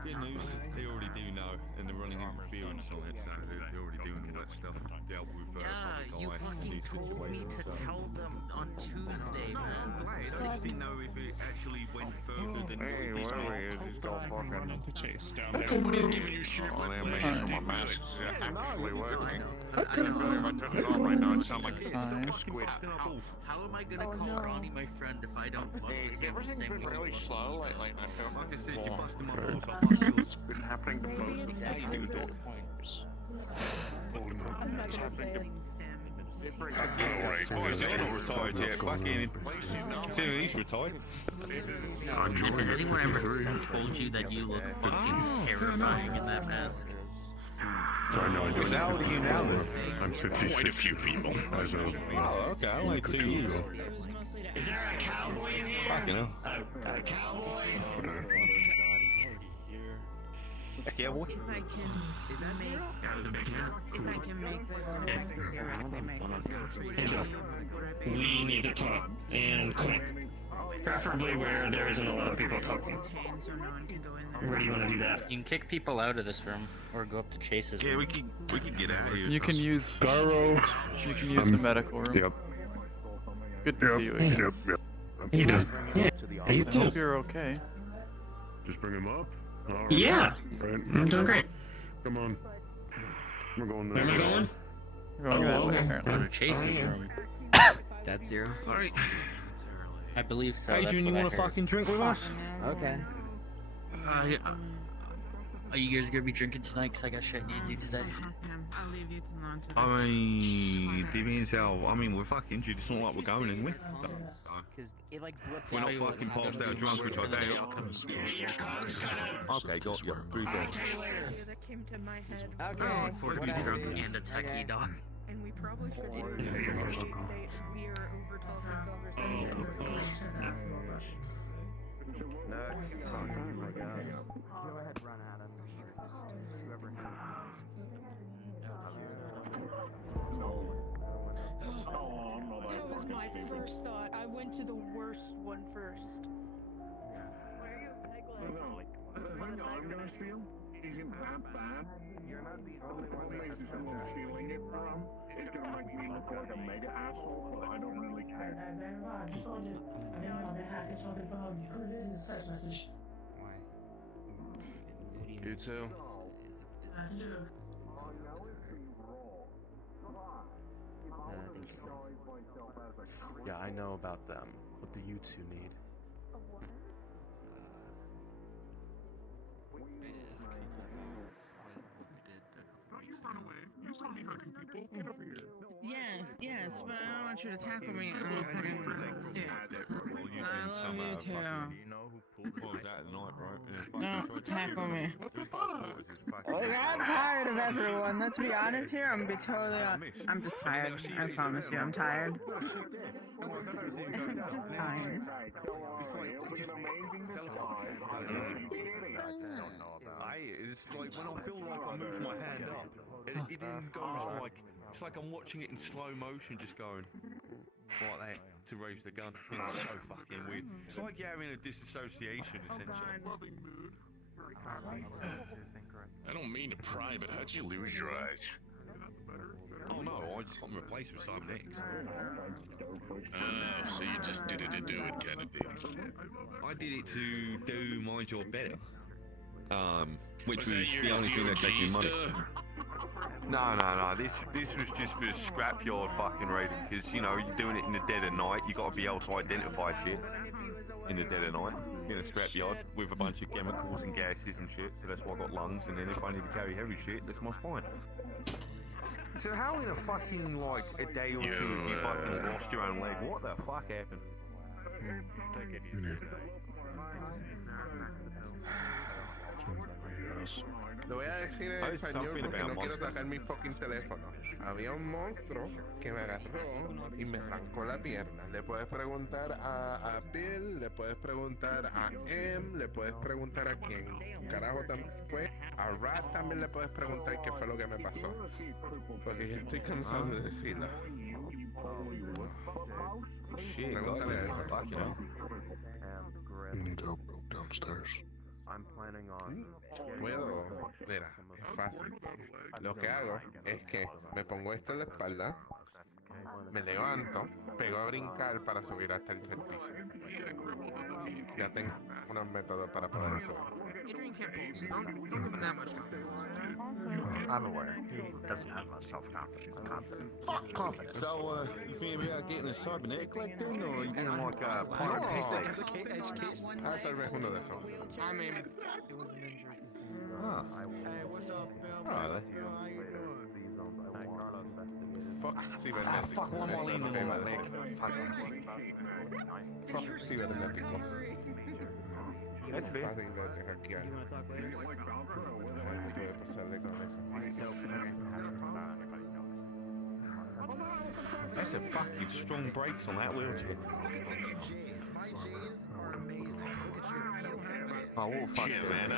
Good news, they already do know, and they're running interference on it, so they're already doing all that stuff. Dealt with Yeah, you fucking told me to tell them on Tuesday, man. I think we know if it actually went further than Hey, what where it we just go fucking into chase down there. Nobody's giving you shit like that. actually working. I know. I turn it on right now, it sounds like a squid. How am I gonna call Ronnie my friend if I don't fuck with him the same way he really fucks slow with me? like I said, you bust him It's been happening to both of them. You do disappointments. I'm not gonna say it. Alright, boys, you're not retired yet. Fucking. Considering he's retired. I'm joining Has at anyone ever 53. told you that you look fucking terrifying in that mask? Sorry, no, I don't. How old are you now then? I'm 56. Quite a few people. As of Oh, okay, only 2 years. ago. Is there a cowboy in here? Fucking hell. A cowboy? Yeah, boy. If I can make, if I can make this correctly make this country. We need to talk, and quick. Preferably where there isn't a lot of people talking. Contained so no one can go in there. Where do you want to do that? You can kick people out of this room, or go up to Chase's room. we can get out of here. You can use Cairo. You can use the medical room. Yep. Good to see you again. Yep. How you doing? Yeah. How you I doing? hope you're okay. Just bring him up. All right. Yeah. Right. I'm doing great. Come on. We're going Where this am I way. going? We're going that way, Go apparently. to Chase's room. That's zero. Alright. I believe so. Adrian, you want want to fucking drink with us? Okay. Are you guys gonna be drinking tonight? Cause I got shit I need to do today. I'll leave you to lunch. I mean, depends how. I mean, we're fucking injured. It's not like we're going anywhere. If we're not fucking passed out drunk, which I doubt. Okay, got you. Breathe in. That came to my head. Okay. For to be drunk and a techie dog. And we probably should say we are over conversation. That was my first thought. I went to the worst one first. Why are you I'm gonna feel isn't that bad. You're not the only one that's feeling it from. It's gonna make me look like a mega asshole, but I don't really care. You too. Yeah, I know about them. What do you two need? You saw me hugging people. Get over here. Yes, but I don't want you to tackle me on the fucking stick. I love you too. Don't tackle me. Look, I'm tired of everyone. Let's be honest here. I'm gonna be totally honest. I'm just tired. I promise you, I'm tired. I'm just tired. It's like when I feel like I moved my hand up, it then goes like, it's like I'm watching it in slow motion just going like that to raise the gun. It's so fucking weird. It's like you're having a disassociation essentially. I don't mean to pry, but how'd you lose your eyes? Oh no, I just got them replaced with cybernetics. Oh, so you just did it to do it kind of deal. I did it to do my job better. Which was that the your only thing that zero gave me G money. stuff? No. This was just for scrapyard fucking raiding, because you know you're doing it in the dead of night. You got to be able to identify shit in the dead of night in a scrapyard with a bunch of chemicals and gases and shit. So that's why I got lungs. And then if I need to carry heavy shit, that's my spine. So how in a fucking like a day or two if you fucking lost your own leg? What the fuck happened? Lo voy a decir en español porque no quiero sacar mi fucking teléfono. Había un monstruo que me agarró y me arrancó la pierna. Le puedes preguntar a Bill, le puedes preguntar a M, le puedes preguntar a quien carajo también fue. A Rat también le puedes preguntar qué fue lo que me pasó. Porque ya estoy cansado de decirlo. Pregúntale a eso. Downstairs. Puedo, mira, es fácil. Lo que hago es que me pongo esto en la espalda, me levanto, pego a brincar para subir hasta el tercer piso. Sí, ya tengo unos métodos para poder subir. Adrian can't pose. Don't give him that much confidence. I'm aware. He doesn't have much self-confidence. Fuck confidence. So, you think about getting a cybernetic leg then, or are you doing like a pirate basic education? Tal vez uno de esos. I mean, Hey, what's up, Phil? Alright. How you doing? Fuck cibernéticos. fuck, one more lean Eso es lo que on iba a my decir. leg. Fuck cibernéticos. That's fair. Fácil de hackear. Algo puede pasarle con eso. That's a fucking strong brakes on that wheelchair. Oh, what the fuck? Shit, man,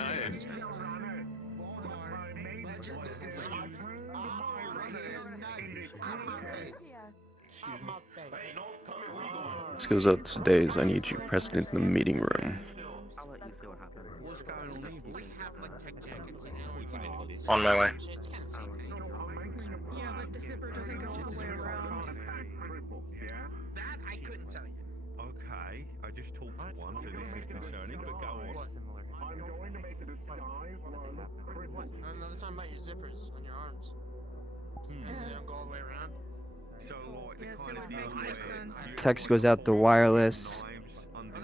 This goes out to days. I need you present in the meeting room. On my way. Yeah, but the zipper doesn't go all the way around. That I couldn't tell you. Okay, I just talked to one, so this is concerning, but go on. What? No, they're talking about your zippers on your arms. They don't go all the way around. So, like, the kind of deal where Text goes out the wireless.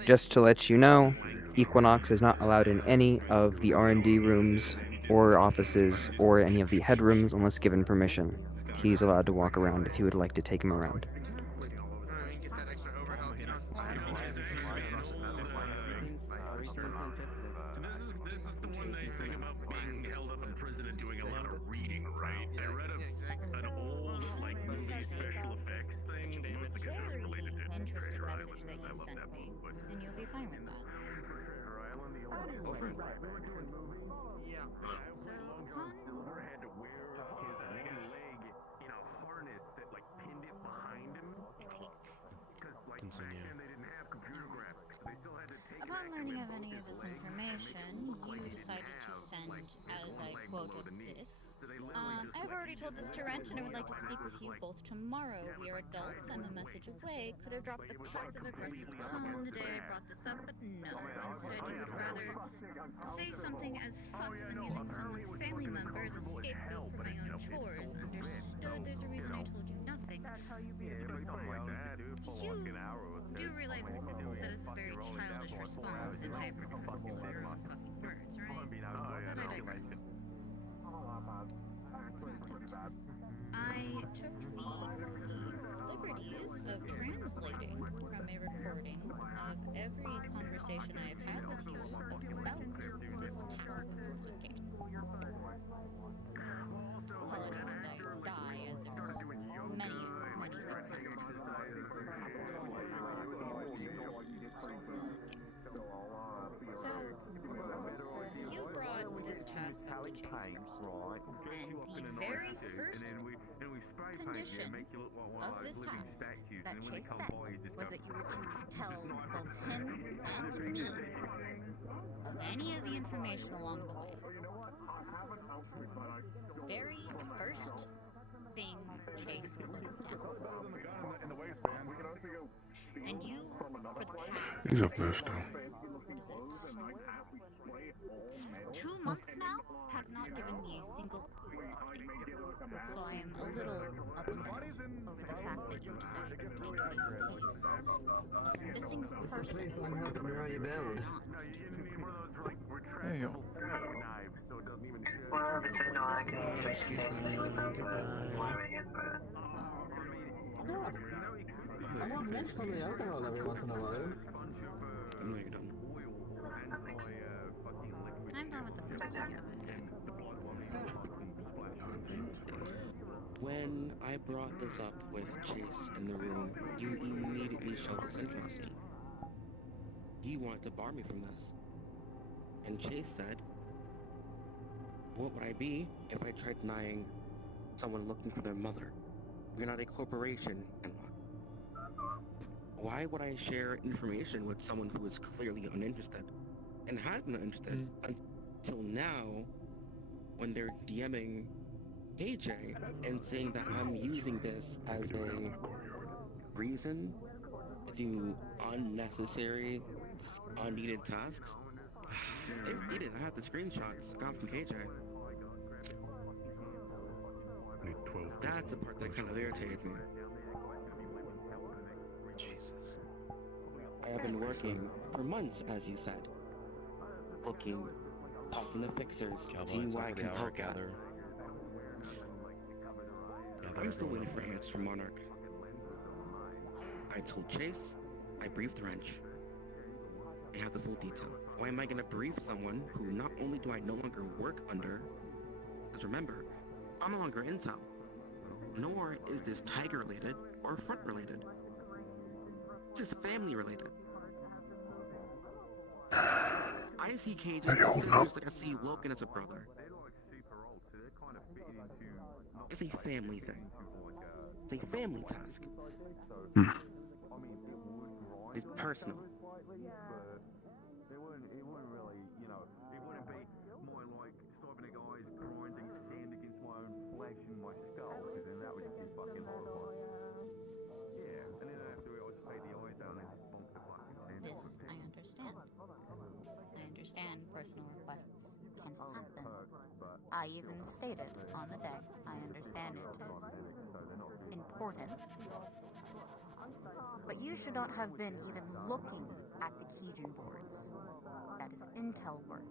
Just to let you know, Equinox is not allowed in any of the R&D rooms or offices, or any of the headrooms unless given permission. He's allowed to walk around if you would like to take him around. This is the one nice thing about being held up in prison and doing a lot of reading, right? I read an old, like, movie special effects thing, mostly because it was related to Treasure Island, and I love that book, but... And you'll be fine with that. Treasure Island, the old... Go for it. Yeah. So, upon... had to wear his one leg in a harness that, like, pinned it behind him. Because, like, back then they didn't have computer graphics. They still had to take Upon learning of any of this information, you decided to send, as I quoted this, I've already told this to Wrench and I would like to speak with you both tomorrow. We are adults, I'm a message away. Could have dropped the passive-aggressive tone the day I brought this up, but no. Instead, you would rather say something as fucked as I'm using someone's family member as a scapegoat for my own chores. Understood, there's a reason I told you nothing. You do realize that is a very childish response and hypercritical of your own fucking words, right? But I digress. I took the liberties of translating from a recording of every conversation I have had with you about this task of yours with Kate. Apologies as I die, as there's many things happening. So, you brought this task up to Chase first, and the very first condition of this task that Chase set was that you were to tell both him and me of any of the information along the way. Very first thing Chase put down. And you, for the past... He's a pistol. 2 months now, have not given me a single update. So I am a little upset over the fact that you decided to take the case. This seems personal. There you go. Well, this is no, I can basically worry it, but... I'm not next to the alcohol every once in a while. I know you're done. I'm done with the first two. When I brought this up with Chase in the room, you immediately showed this interest. He wanted to bar me from this. And Chase said, what would I be if I tried denying someone looking for their mother? We're not a corporation, and why would I share information with someone who is clearly uninterested and has been uninterested until now when they're DMing AJ and saying that I'm using this as a reason to do unnecessary, unneeded tasks? If needed, I have the screenshots I got from KJ. That's the part that kind of irritated me. Jesus. I have been working for months, as you said. Looking, talking to fixers, seeing what I can help out. I'm still waiting for answers from Monarch. I told Chase, I briefed Wrench. I have the full detail. Why am I gonna brief someone who not only do I no longer work under, because remember, I'm no longer intel, nor is this Tiger related or Front related. This is family related. I see KJ as a sister just like I see Logan as a brother. It's a family thing. It's a family task. It's personal. This, I understand. I understand personal requests can happen. I even stated on the day, I understand it is important. But you should not have been even looking at the Keygen boards. That is intel work.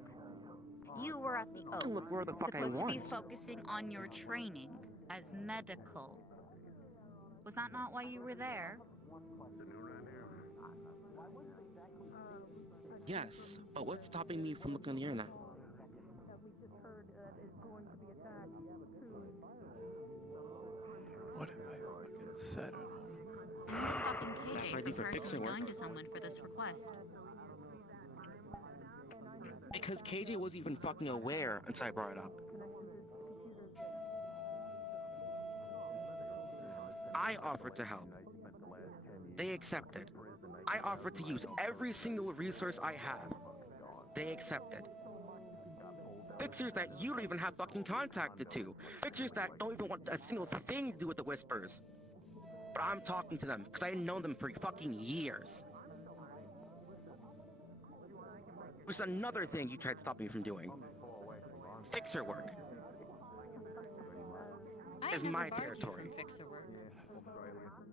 You were at the I can look where the fuck I supposed to be want. focusing on your training as medical. Was that not why you were there? Yes, but what's stopping me from looking here now? What have I fucking said at all? Why stopping That's KJ what I do from for personally Pixar work. going to someone for this request? Because KJ wasn't even fucking aware until I brought it up. I offered to help. They accepted. I offered to use every single resource I have. They accepted. Fixers that you don't even have fucking contacted to. Fixers that don't even want a single thing to do with the Whispers. But I'm talking to them because I know them for fucking years. Which is another thing you tried to stop me from doing. Fixer work. Is my territory. Fixer work.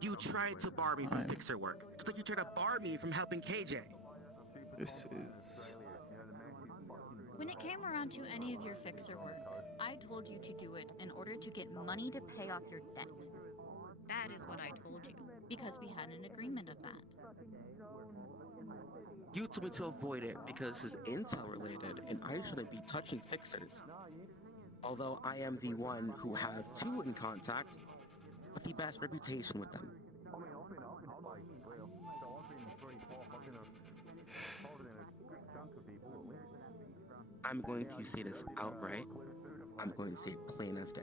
You tried to bar me from Fixer work. Just like you tried to bar me from helping KJ. This is... When it came around to any of your Fixer work, I told you to do it in order to get money to pay off your debt. That is what I told you, because we had an agreement of that. You told me to avoid it because this is intel related and I shouldn't be touching Fixers. Although I am the one who have two in contact with the best reputation with them. I'm going to say this outright. I'm going to say it plain as day.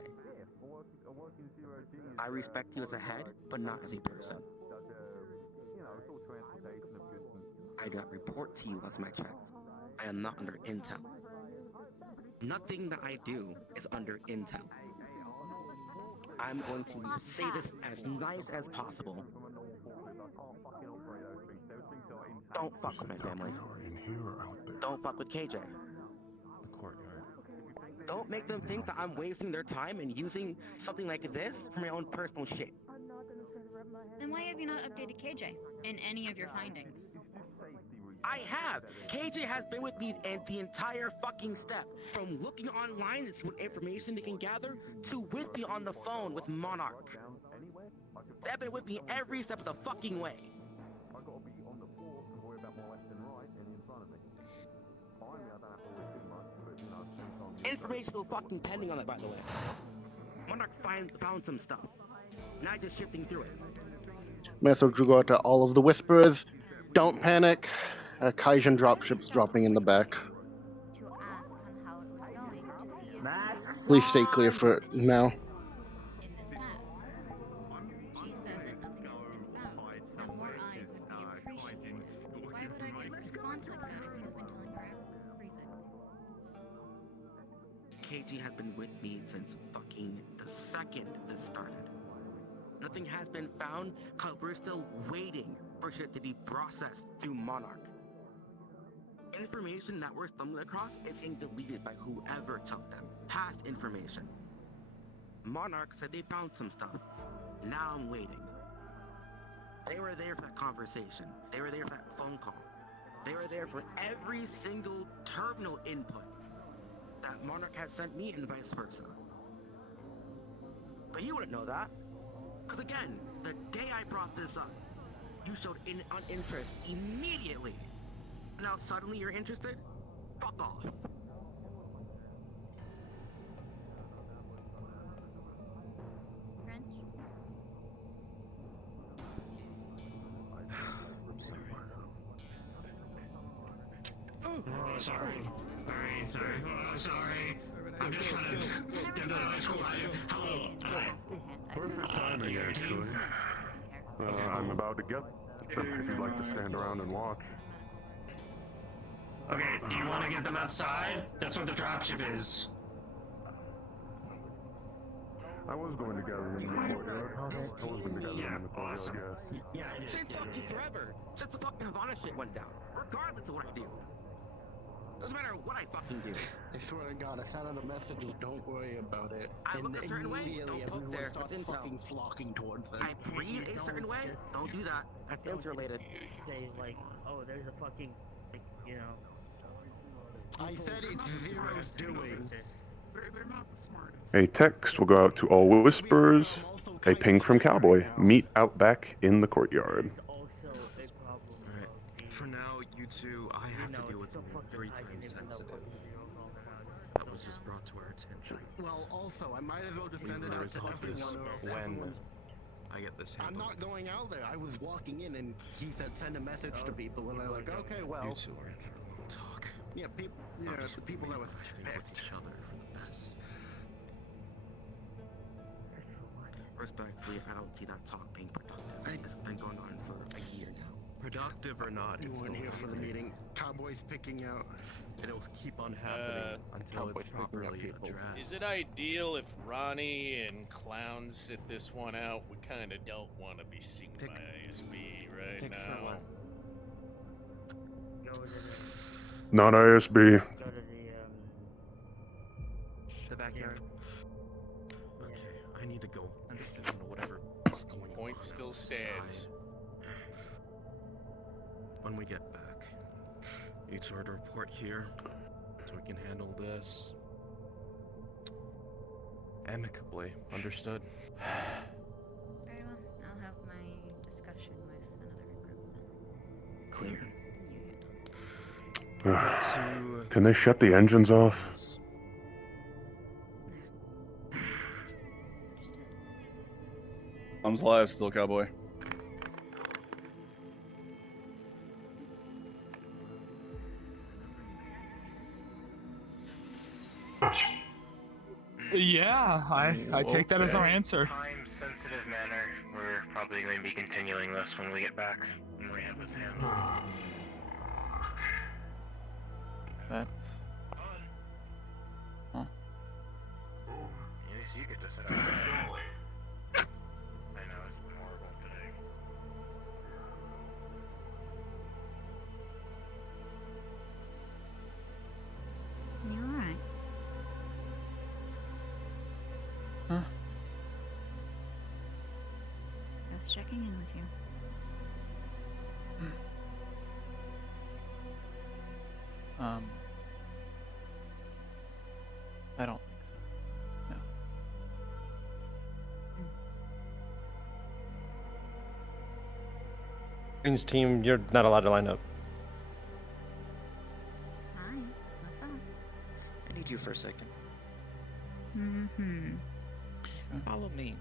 I respect you as a head, but not as a person. I do not report to you as my checks. I am not under intel. Nothing that I do is under intel. I'm going to say this as nice as possible. Don't fuck with my family. Don't fuck with KJ. Don't make them think that I'm wasting their time and using something like this for my own personal shit. Then why have you not updated KJ in any of your findings? I have! KJ has been with me and the entire fucking step. From looking online to see what information they can gather, to with me on the phone with Monarch. They've been with me every step of the fucking way. Information still fucking pending on that, by the way. Monarch found some stuff. Now just shifting through it. Message will go out to all of the Whisperers. Don't panic. Kaijin dropship's dropping in the back. To ask on how it was going, to see if Please stay clear for now. in this task. She said that nothing has been found, that more eyes would be appreciated. Why would I get a response like that if you've been telling her everything? KG has been with me since fucking the second this started. Nothing has been found because we're still waiting for shit to be processed through Monarch. Information that we're stumbling across is being deleted by whoever took them. Past information. Monarch said they found some stuff. Now I'm waiting. They were there for that conversation. They were there for that phone call. They were there for every single terminal input that Monarch has sent me and vice versa. But you wouldn't know that. Because again, the day I brought this up, you showed an interest immediately. Now suddenly you're interested? Fuck off. French? I'm sorry. Oh, sorry. Sorry. Oh, sorry. I'm just trying to get to the squad. Hello. Perfect timing, actually. I'm about to get them if you'd like to stand around and watch. Okay, do you want to get them outside? That's what the dropship is. I was going to gather them in the courtyard. I was going to gather them in the courtyard, yes. Yeah, I did. Same fucking forever, since the fucking Havana shit went down. Regardless of what I do. Doesn't matter what I fucking do. I swear to God, I sent out a message, don't worry about it. I look a certain way, don't poke there, that's intel. Fucking flocking towards them. I breathe a certain way, don't do that. That's interrelated. Say like, oh, there's a fucking, like, you know. I said it's Zero's doing. They're not the smartest. A text will go out to all Whisperers. A ping from Cowboy. Meet out back in the courtyard. Alright. For now, you two, I have to deal with something 3 times sensitive. That was just brought to our attention. Well, also, I might as well just We send it will out to resolve this everyone or else when everyone's... I get this I'm handled. not going out there. I was walking in and he said send a message to people and I'm like, okay, well... You two are in for a long talk. Yeah, the people that was I think with each other for the best. Respectfully, I don't see that talk being productive. This has been going on for a year now. Productive or not, You it's weren't still here for the happening. meeting. Cowboys picking out... And it will keep on happening until it's properly addressed. Is it ideal if Ronnie and Clown sit this one out? We kind of don't want to be seen by ISB right now. Not ISB. The backyard. Okay, I need to go. I don't know whatever is going on. Point still stands. When we get back, you two are to report here, so we can handle this amicably. Understood? Very well. I'll have my discussion with another group then. Clear. You handle. Can they shut the engines off? I'm live still, Cowboy. Yeah, I take that as our answer. Time-sensitive manner. We're probably going to be continuing this when we get back and we have this handled. That's... Huh. At least you get to sit out there. I know, it's been horrible today. You alright? Huh? Just checking in with you. I don't think so. No. Queen's team, you're not allowed to line up. Hi, what's up? I need you for a second. Mm-hmm. Follow me.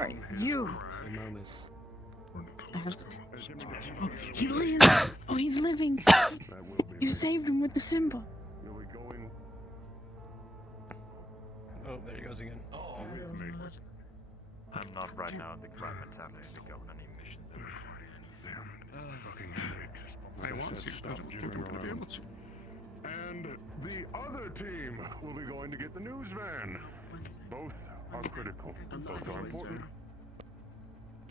Alright, you! Oh, he lives! Oh, he's living! You saved him with the symbol! Oh, there he goes again. I'm not right now. The department's having to go on any missions. I want to, but I don't think I'm going to be able to. And the other team will be going to get the news van. Both are critical. Both are important.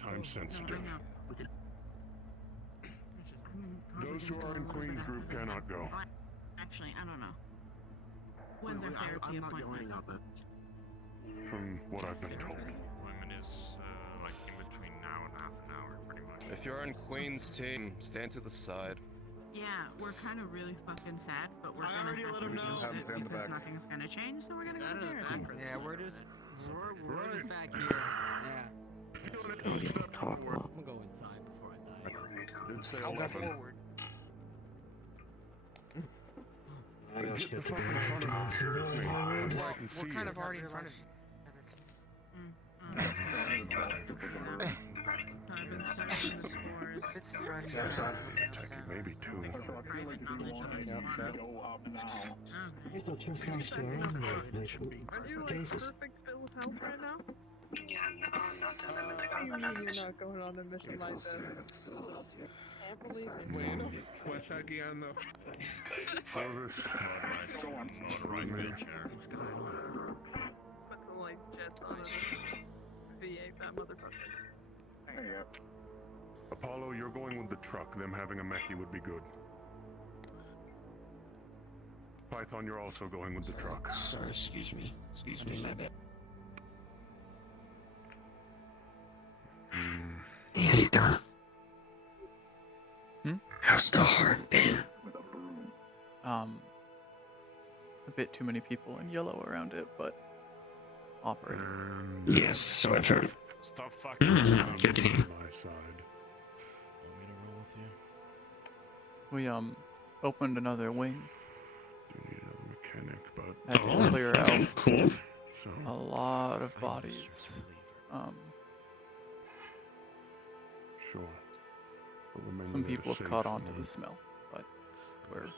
Time sensitive. Those who are in Queen's group cannot go. Actually, I don't know. When's our therapy appointment? From what I've been told. Appointment is like in between now and half an hour, pretty much. If you're on Queen's team, stand to the side. Yeah, we're kind of really fucking sad, but we're gonna have to deal with it because nothing's gonna change, so we're gonna go to therapy. Yeah, we're just back here. Yeah. Don't even talk long. I'm gonna go inside before I die. Did say I'll go 11. forward. Get the fuck in front of me. We're kind of already in front of you. I've been studying the scores. Maybe two. He's not just nice to our own life, Nick. Aren't you like perfect fit with health right now? Yeah, no, not a minute ago. What do you mean you're not going on a mission like this? Can't believe it. Bueno, ¿cuál está guiando? Service. Put some like jets on it. V8 that motherfucker. Apollo, you're going with the truck. Them having a mechie would be good. Python, you're also going with the truck. Sorry, excuse me, my bad. Hey, how you doing? How's the heart been? A bit too many people in yellow around it, but operating. Yes, so I've heard. Stop fucking. Good to hear. We opened another wing. Do need another mechanic, but Had to clear out cool. a lot of bodies. Sure. But remember Some that people have safe caught on to and- the smell, but we're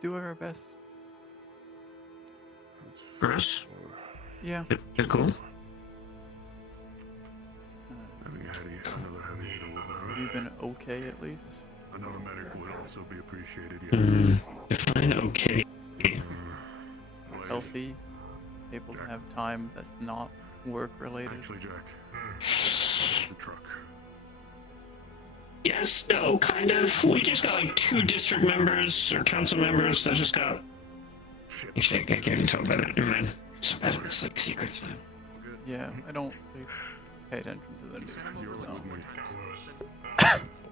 doing our best. Chris? Yeah. You're cool. Having another heavy hitter would hurt. You've been okay at least. Another medic would also be appreciated. Yeah. Define okay. Healthy, able to have time that's not work related. Actually, Jack. The truck. Yes, no, kind of. We just got like 2 district members or council members that just got. Actually, I can't even talk about it. Never mind. So bad, it's like secret thing. Yeah, I don't really pay attention to the news. So.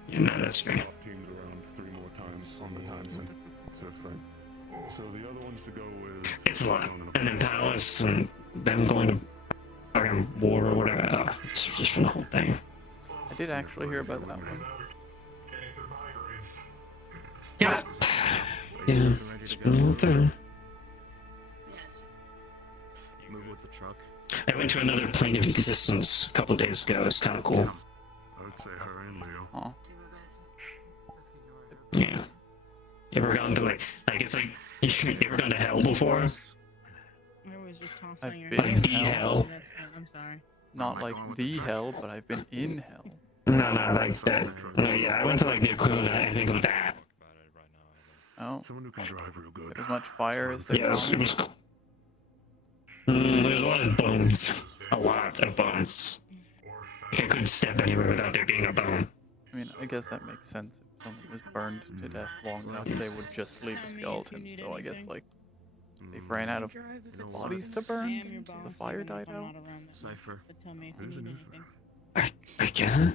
Yeah, no, that's fair. Swap teams around 3 more times on the time limit. Sort of thing. So the other ones to go with. It's a lot. And then Palace and them going to fucking war or whatever. It's just for the whole thing. I did actually hear about that one. Yeah. Yeah. It's been a whole thing. Move with the truck. I went to another plane of existence a couple days ago. It's kind of cool. I'd say her and Leo. Oh. Yeah. You ever gone to like it's like you ever gone to hell before? I was just tossing I've your been in the hell. I'm sorry. Not like the hell, but I've been in hell. No, like that. No, yeah, I went to like the equivalent, I think, of that. Oh. Someone who can drive real good. Is there as much fire as there Yeah, it was was? There's a lot of bones. A lot of bones. I couldn't step anywhere without there being a bone. I mean, I guess that makes sense. If someone was burned to death long enough, they would just leave a skeleton. So I guess, like, they ran out of bodies to burn. The fire died out. Cypher. There's a news I guess.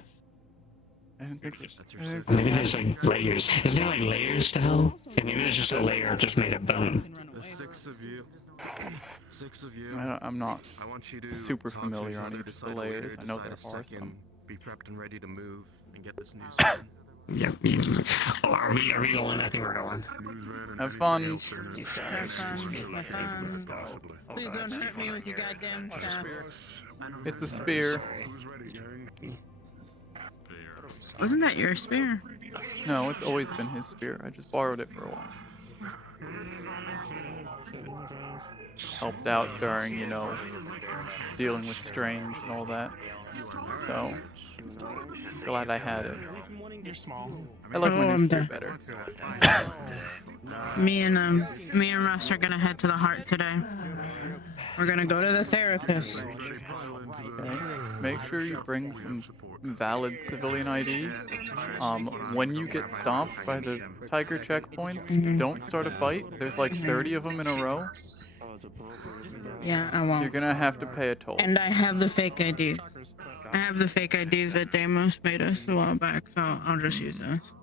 I didn't think Maybe there's like layers. Is there like layers to hell? And maybe there's just a layer just made of bone. There's 6 of you. 6 of you. I'm not I want you to super talk to familiar each on other, each of the decide a leader, layers. I know decide there a are second, some. Be prepped and ready to move and get this news. Yeah. Oh, are we going? I think we're going. Have fun. Have fun. Have fun. Please don't hurt me with your goddamn stuff. It's a spear. Wasn't that your spear? No, it's always been his spear. I just borrowed it for a while. Helped out during, you know, dealing with Strange and all that. So, glad I had it. You're small. I like my new spear better. Me and Russ are gonna head to the heart today. We're gonna go to the therapist. Okay. Make sure you bring some valid civilian ID. When you get stopped by the tiger checkpoints, don't start a fight. There's like 30 of them in a row. Yeah, I won't. You're gonna have to pay a toll. And I have the fake ID. I have the fake IDs that Deimos made us a while back, so I'll just use those.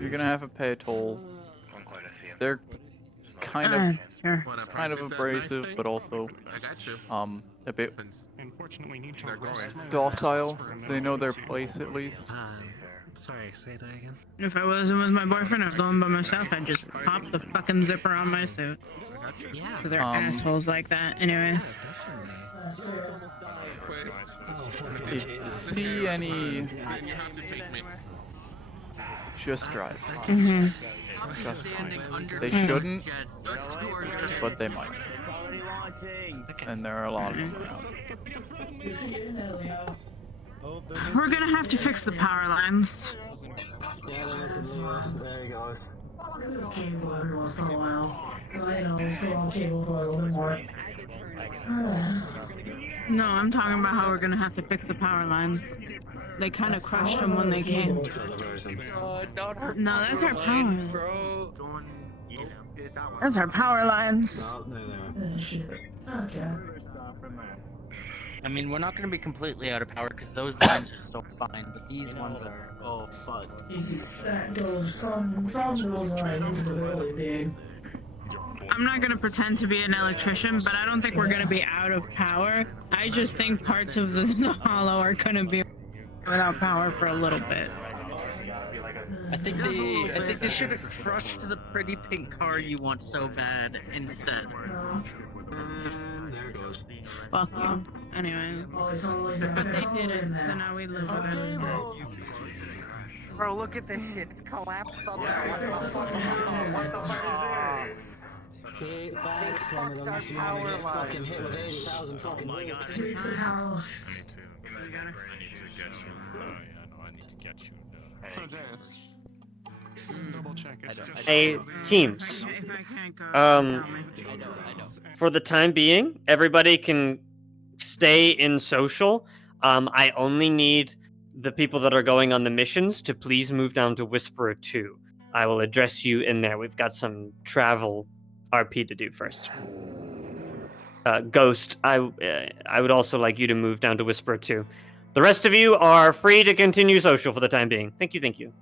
You're gonna have to pay a toll. They're kind of abrasive, but also a bit docile. They know their place at least. Sorry, say that again. If I wasn't with my boyfriend, I was going by myself, I'd just pop the fucking zipper on my suit. Yeah. Because they're assholes like that. Anyways. pues. If you see any, Then you have to take me. just drive. Mhm. Just Standing drive. under They the shouldn't, jets. Those two are just- but they might. And there are a lot of them around. We're gonna have to fix the power lines. Yeah, there he goes. This cable every once in a while. I know, just go on cable for a little bit more. No, I'm talking about how we're gonna have to fix the power lines. They kind of crushed them when they came. No, that's our power. Bro. That's our power lines. Okay. I mean, we're not going to be completely out of power because those lines are still fine, but these ones are. Oh, fuck. That goes from those lines into the building, dude. I'm not gonna pretend to be an electrician, but I don't think we're gonna be out of power. I just think parts of the hollow are gonna be without power for a little bit. I think they should have crushed the pretty pink car you want so bad instead. There goes. Fuck you. Anyway. But they didn't, so now we live with it. Bro, look at this shit. It's collapsed on there. What the fuck? What the fuck is this? Keep back They from it fucked unless you our want to get power fucking hit with 80,000 fucking bullets. So, Jess, double check. It's just Hey, teams. If I can't go, Um, for the time being, everybody can stay in social. I only need the people that are going on the missions to please move down to Whisperer 2. I will address you in there. We've got some travel RP to do first. Ghost, I would also like you to move down to Whisperer 2. The rest of you are free to continue social for the time being. Thank you, thank you.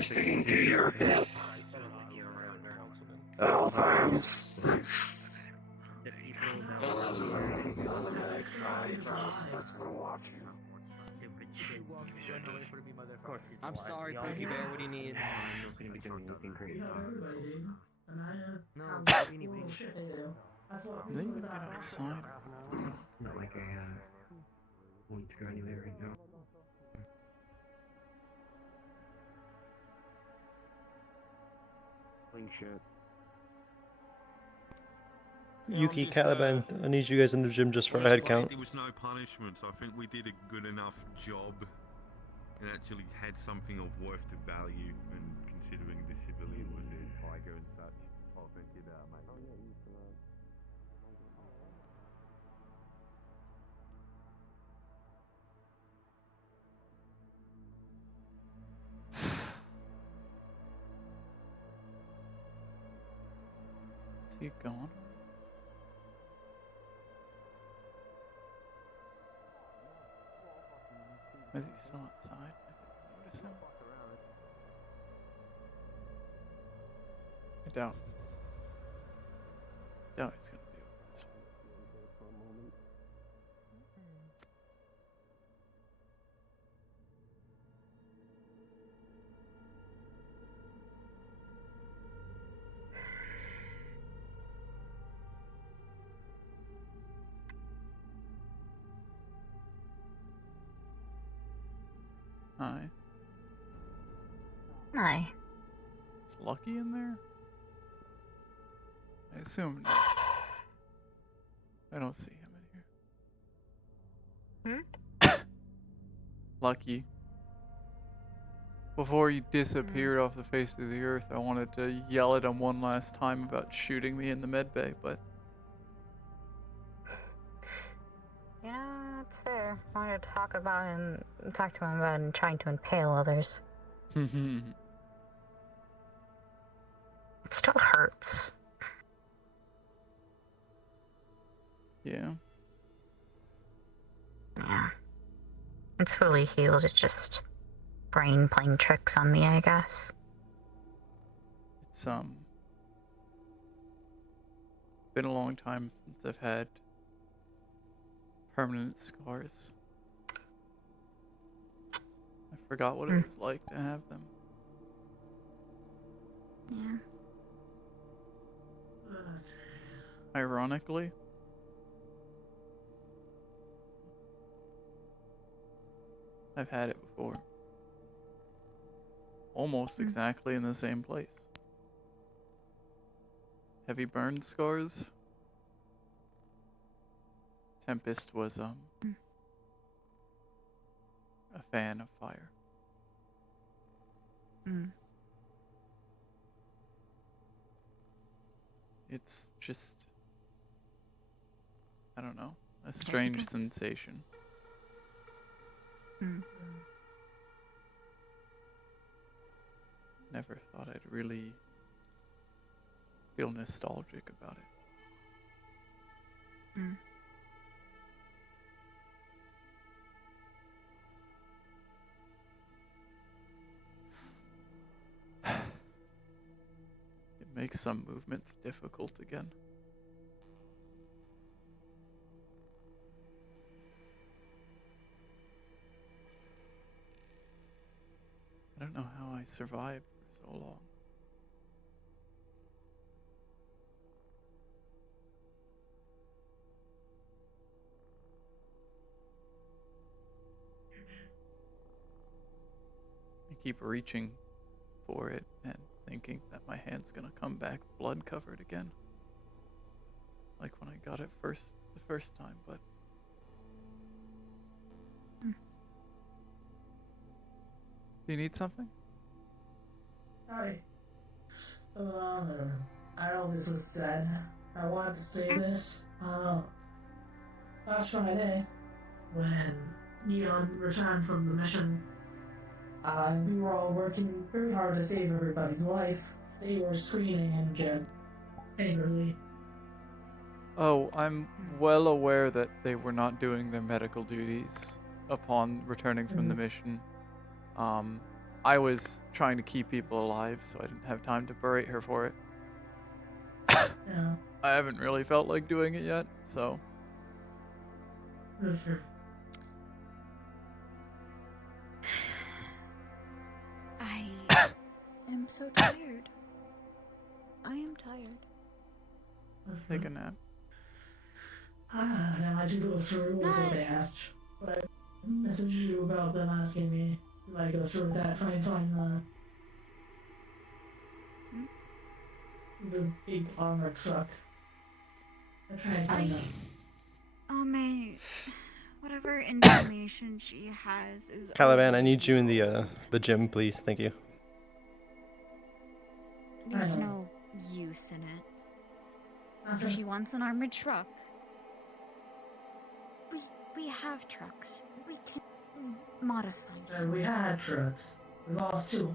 Sticking to your hip at all times. Stupid shit. I'm sorry, Pokey Bear. What do you need? No, what do you need? They even get outside. Not like I want to go anywhere right now. Shit. Yuki, Caliban, I need you guys in the gym just for a head count. There was no punishment. I think we did a good enough job and actually had something of worth to value, and considering the civilian was a tiger and such. Oh, thank you, mate. Is he gone? Is he still outside? I didn't notice him. I doubt he's gonna be over this one. Hi. Hi. Is Lucky in there? I assume not. I don't see him in here. Lucky. Before he disappeared off the face of the earth, I wanted to yell at him one last time about shooting me in the medbay, but Yeah, it's fair. I wanted to talk to him about trying to impale others. It still hurts. yeah. Yeah. It's fully healed, it's just brain playing tricks on me, I guess. It's been a long time since I've had permanent scars. I forgot what it was like to have them. Yeah. Ironically, I've had it before. Almost exactly in the same place. Heavy burn scars. Tempest was a fan of fire. It's just, I don't know, a strange sensation. Never thought I'd really feel nostalgic about it. It makes some movements difficult again. I don't know how I survived for so long. I keep reaching for it and thinking that my hand's gonna come back blood covered again. Like when I got it the first time, but do you need something? Hi. I know this was said. I wanted to say this. Last Friday, when Neon returned from the mission, we were all working very hard to save everybody's life. They were screaming and Jed angrily. Oh, I'm well aware that they were not doing their medical duties upon returning from the mission. I was trying to keep people alive, so I didn't have time to berate her for it. Yeah. I haven't really felt like doing it yet, so. I am so tired. I am tired. Take a nap. Now I do go through with what they asked. But I messaged you about them asking me if I go through with that, try and find the big armored truck. I try and find them. Whatever information she has is. Caliban, I need you in the gym, please. Thank you. There's no use in it. If she wants an armored truck, we have trucks. We can modify them. We had trucks. We lost two.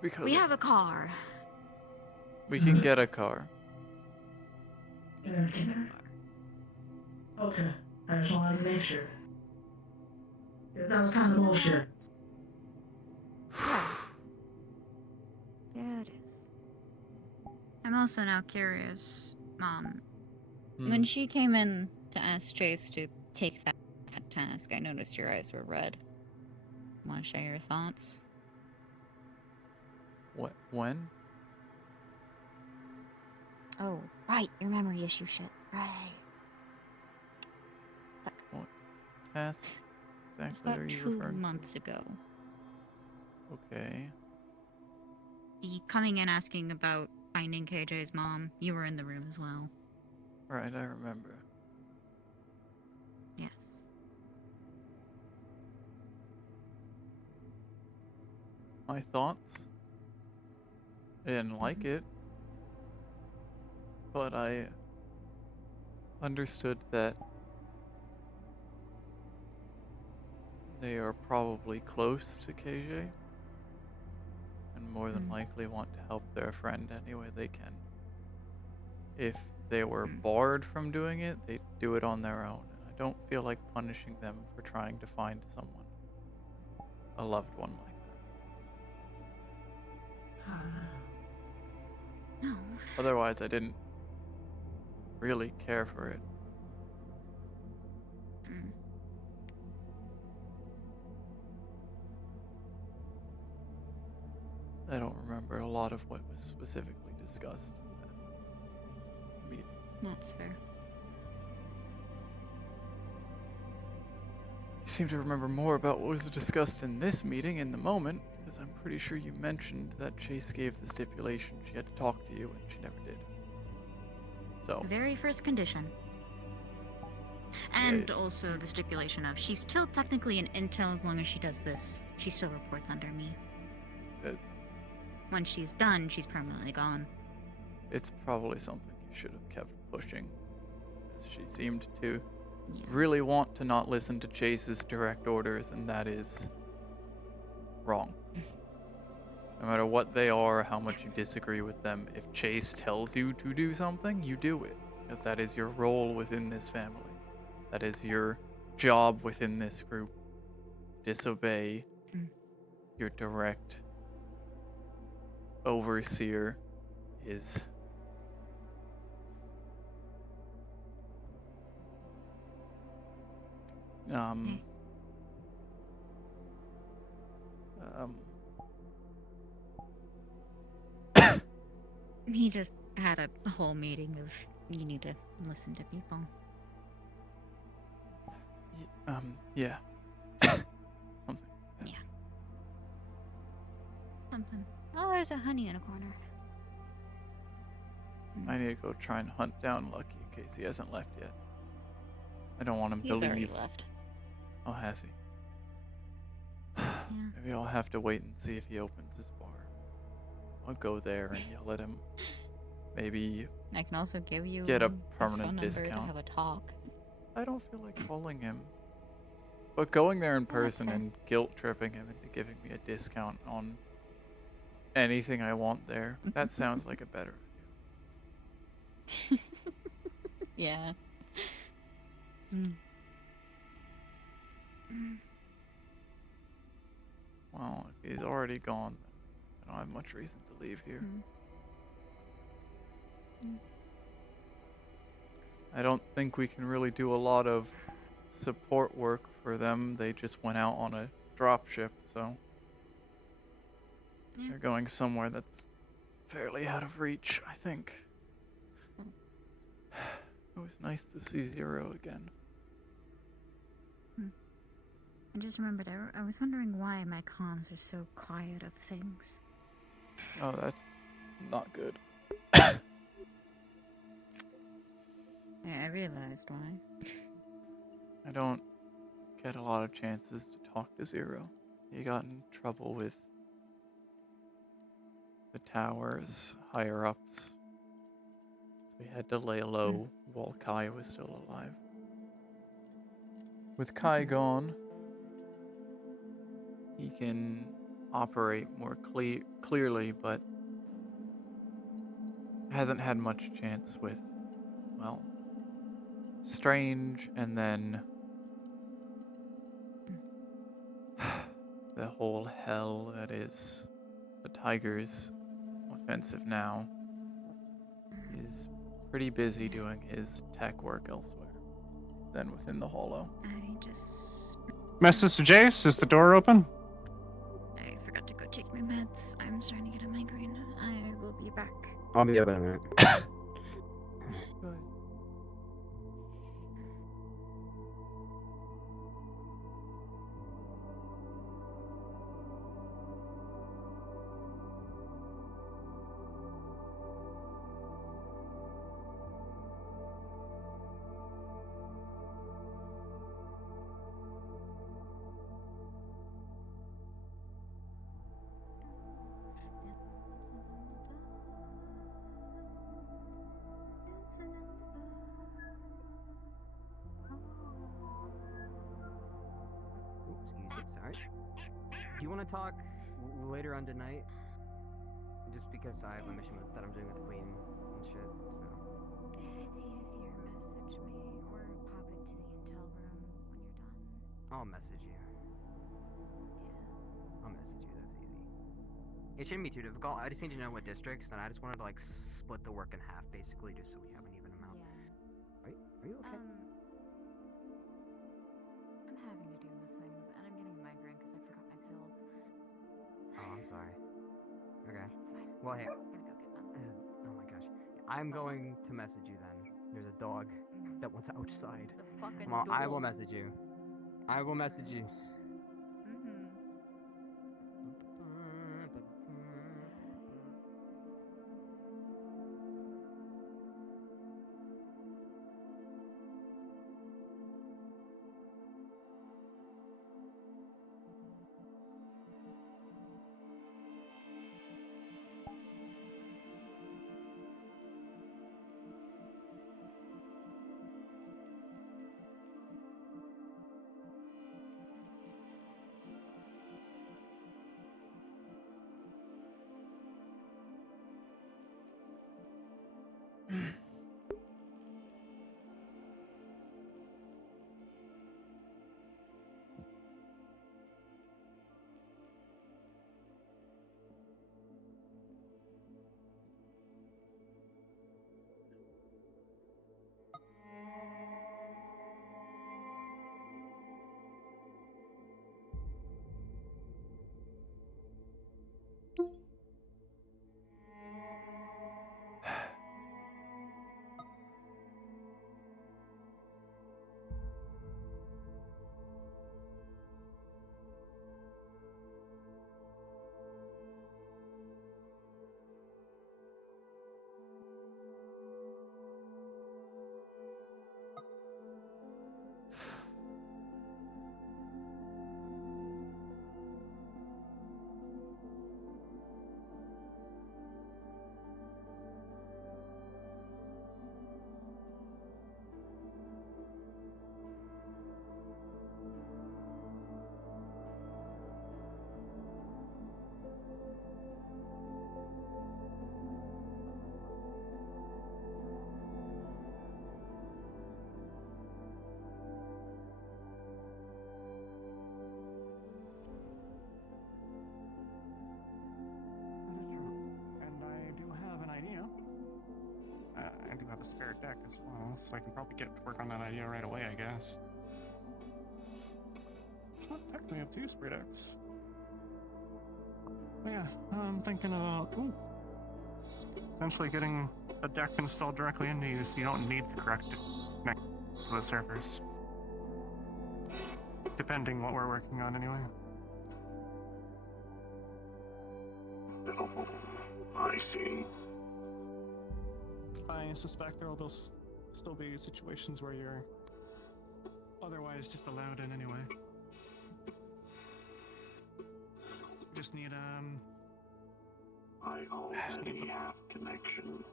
Because we have a car. We can get a car. Okay, I just wanted to make sure. Because that was kind of bullshit. Yeah, it is. I'm also now curious, when she came in to ask Chase to take that task, I noticed your eyes were red. Want to share your thoughts? What? When? Oh, right, your memory issue shit. Right. What task exactly About are you 2 referring months ago. Okay. The coming in asking about finding KJ's mom, you were in the room as well. Right, I remember. Yes. My thoughts? I didn't like it. But I understood that they are probably close to KJ and more than likely want to help their friend any way they can. If they were barred from doing it, they'd do it on their own, and I don't feel like punishing them for trying to find someone, a loved one like that. No. Otherwise, I didn't really care for it. I don't remember a lot of what was specifically discussed in that meeting. That's fair. You seem to remember more about what was discussed in this meeting in the moment, because I'm pretty sure you mentioned that Chase gave the stipulation she had to talk to you, and she never did. So. The very first condition. And also the stipulation of she's still technically an intel as long as she does this. She still reports under me. When she's done, she's permanently gone. It's probably something you should have kept pushing, as she seemed to really want to not listen to Chase's direct orders, and that is wrong. No matter what they are, how much you disagree with them, if Chase tells you to do something, you do it, because that is your role within this family. That is your job within this group. Disobey your direct overseer is He just had a whole meeting of you need to listen to people. Yeah. Yeah. Something. Oh, there's a honey in a corner. I need to go try and hunt down Lucky in case he hasn't left yet. I don't want him to He's leave. already left. Oh, has he? Maybe I'll have to wait and see if he opens his bar. I'll go there and yell at him. Maybe I can also give you get a his permanent phone number discount. to have a talk. I don't feel like calling him. But going there in Oh, that's person fair. and guilt tripping him into giving me a discount on anything I want there, that sounds like a better Yeah. Well, if he's already gone, then I don't have much reason to leave here. I don't think we can really do a lot of support work for them. They just went out on a drop ship, so they're going somewhere that's fairly out of reach, I think. It was nice to see Zero again. I just remembered, I was wondering why my comms are so quiet of things. Oh, that's not good. Yeah, I realized why. I don't get a lot of chances to talk to Zero. He got in trouble with the towers, higher ups. So we had to lay low while Kai was still alive. With Kai gone, he can operate more clearly, but hasn't had much chance with, well, Strange, and then the whole hell that is the Tigers offensive now. He's pretty busy doing his tech work elsewhere than within the Hollow. I just... Mrs. Jace, is the door open? I forgot to go take my meds. I'm starting to get a migraine. I will be back. I'll be about a minute. Good. Excuse me, sorry. Do you want to talk later on tonight? Just because I have a mission that I'm doing with Queen and shit, so. If it's easier, message me or pop into the intel room when you're done. I'll message you. Yeah. I'll message you, that's easy. It shouldn't be too difficult. I just need to know what districts, and I just wanted to, like, split the work in half, basically, just so we have an even amount. Yeah. Are you okay? I'm having to deal with things, and I'm getting a migraine because I forgot my pills. Oh, I'm sorry. Okay. Well, hey. Oh my gosh. I'm going to message you then. There's a dog that wants outside. It's a fucking Well, I will dog. message you. I will message you. And I do have an idea. I do have a spare deck as well, so I can probably get to work on that idea right away, I guess. Well, technically I have 2 spare decks. But yeah, I'm thinking about potentially getting a deck installed directly into you so you don't need the correct connection to the servers. Depending what we're working on anyway. Oh, I see. I suspect there will still be situations where you're otherwise just allowed in anyway. Just need I already have connection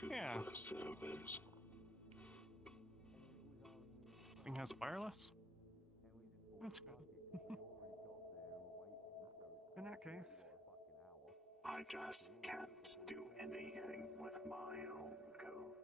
to Yeah. the servers. Thing has wireless? That's good. In that case. I just can't do anything with my own code.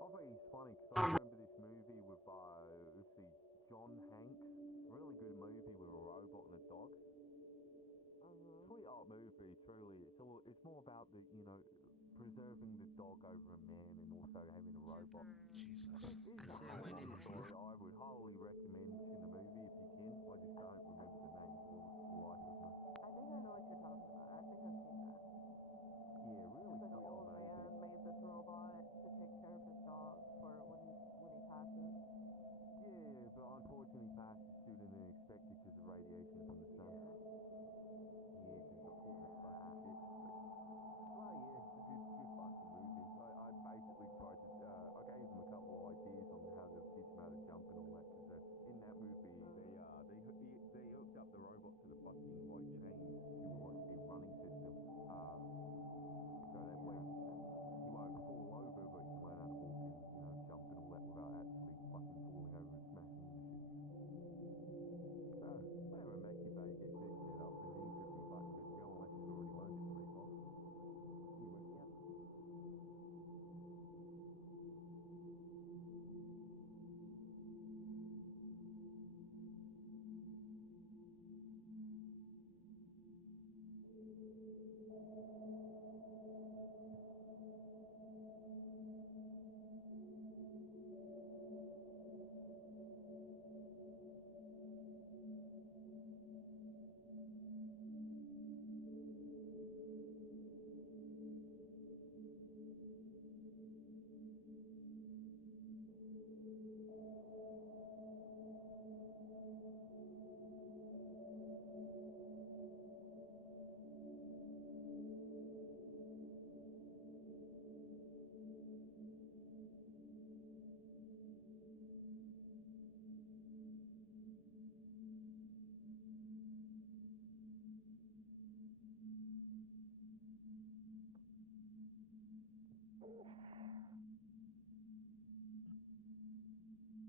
I think it's funny because I remember this movie with, let's see, John Hanks. Really good movie with a robot and a dog. Sweetheart movie, truly. It's more about the, preserving the dog over a man and also having a robot. Jesus. It's a great story. I would highly recommend watching the movie if you can. I just don't remember the name for the life of me. I think I know what you're talking about. I think I've seen that. Yeah, really It's like an sweet old movie. man made this robot to take care of his dog for when he passes. Yeah, but unfortunately passes sooner than expected because of radiation from the sun. Yeah, because he got caught in that fucking shit. Well, yeah, it's a good fucking movie. I basically tried to, I gave them a couple of ideas on how to teach him how to jump and all that, because in that movie they hooked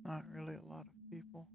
Not really a lot of people.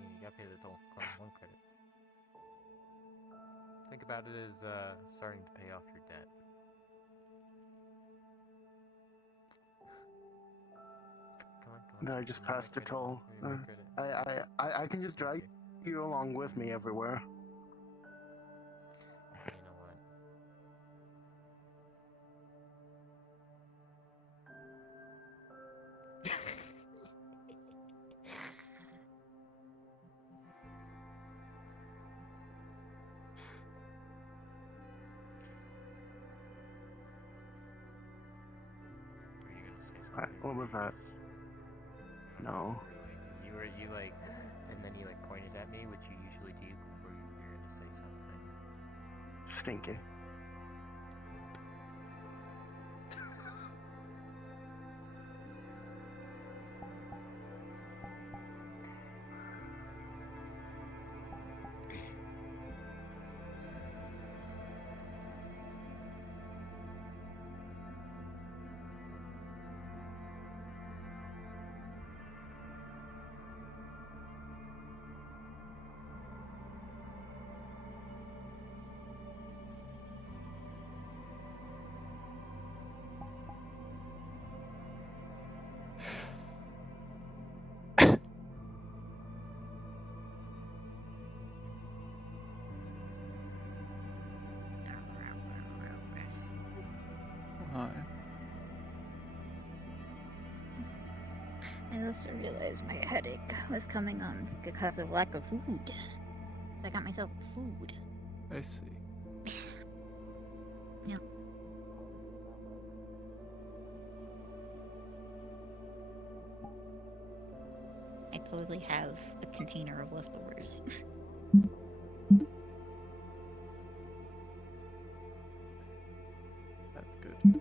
You gotta pay the toll. Come on, one credit. Think about it as starting to pay off your debt. Come on, come on. No, I just passed the toll. Give me one credit. I can just drag you along with me everywhere. You know what? Were you gonna say something? What was that? No. Really? You like, and then you like pointed at me, which you usually do before you're gonna say something. Stinky. Hi. I also realized my headache was coming on because of lack of food. I got myself food. I see. Yep. I totally have a container of leftovers. That's good.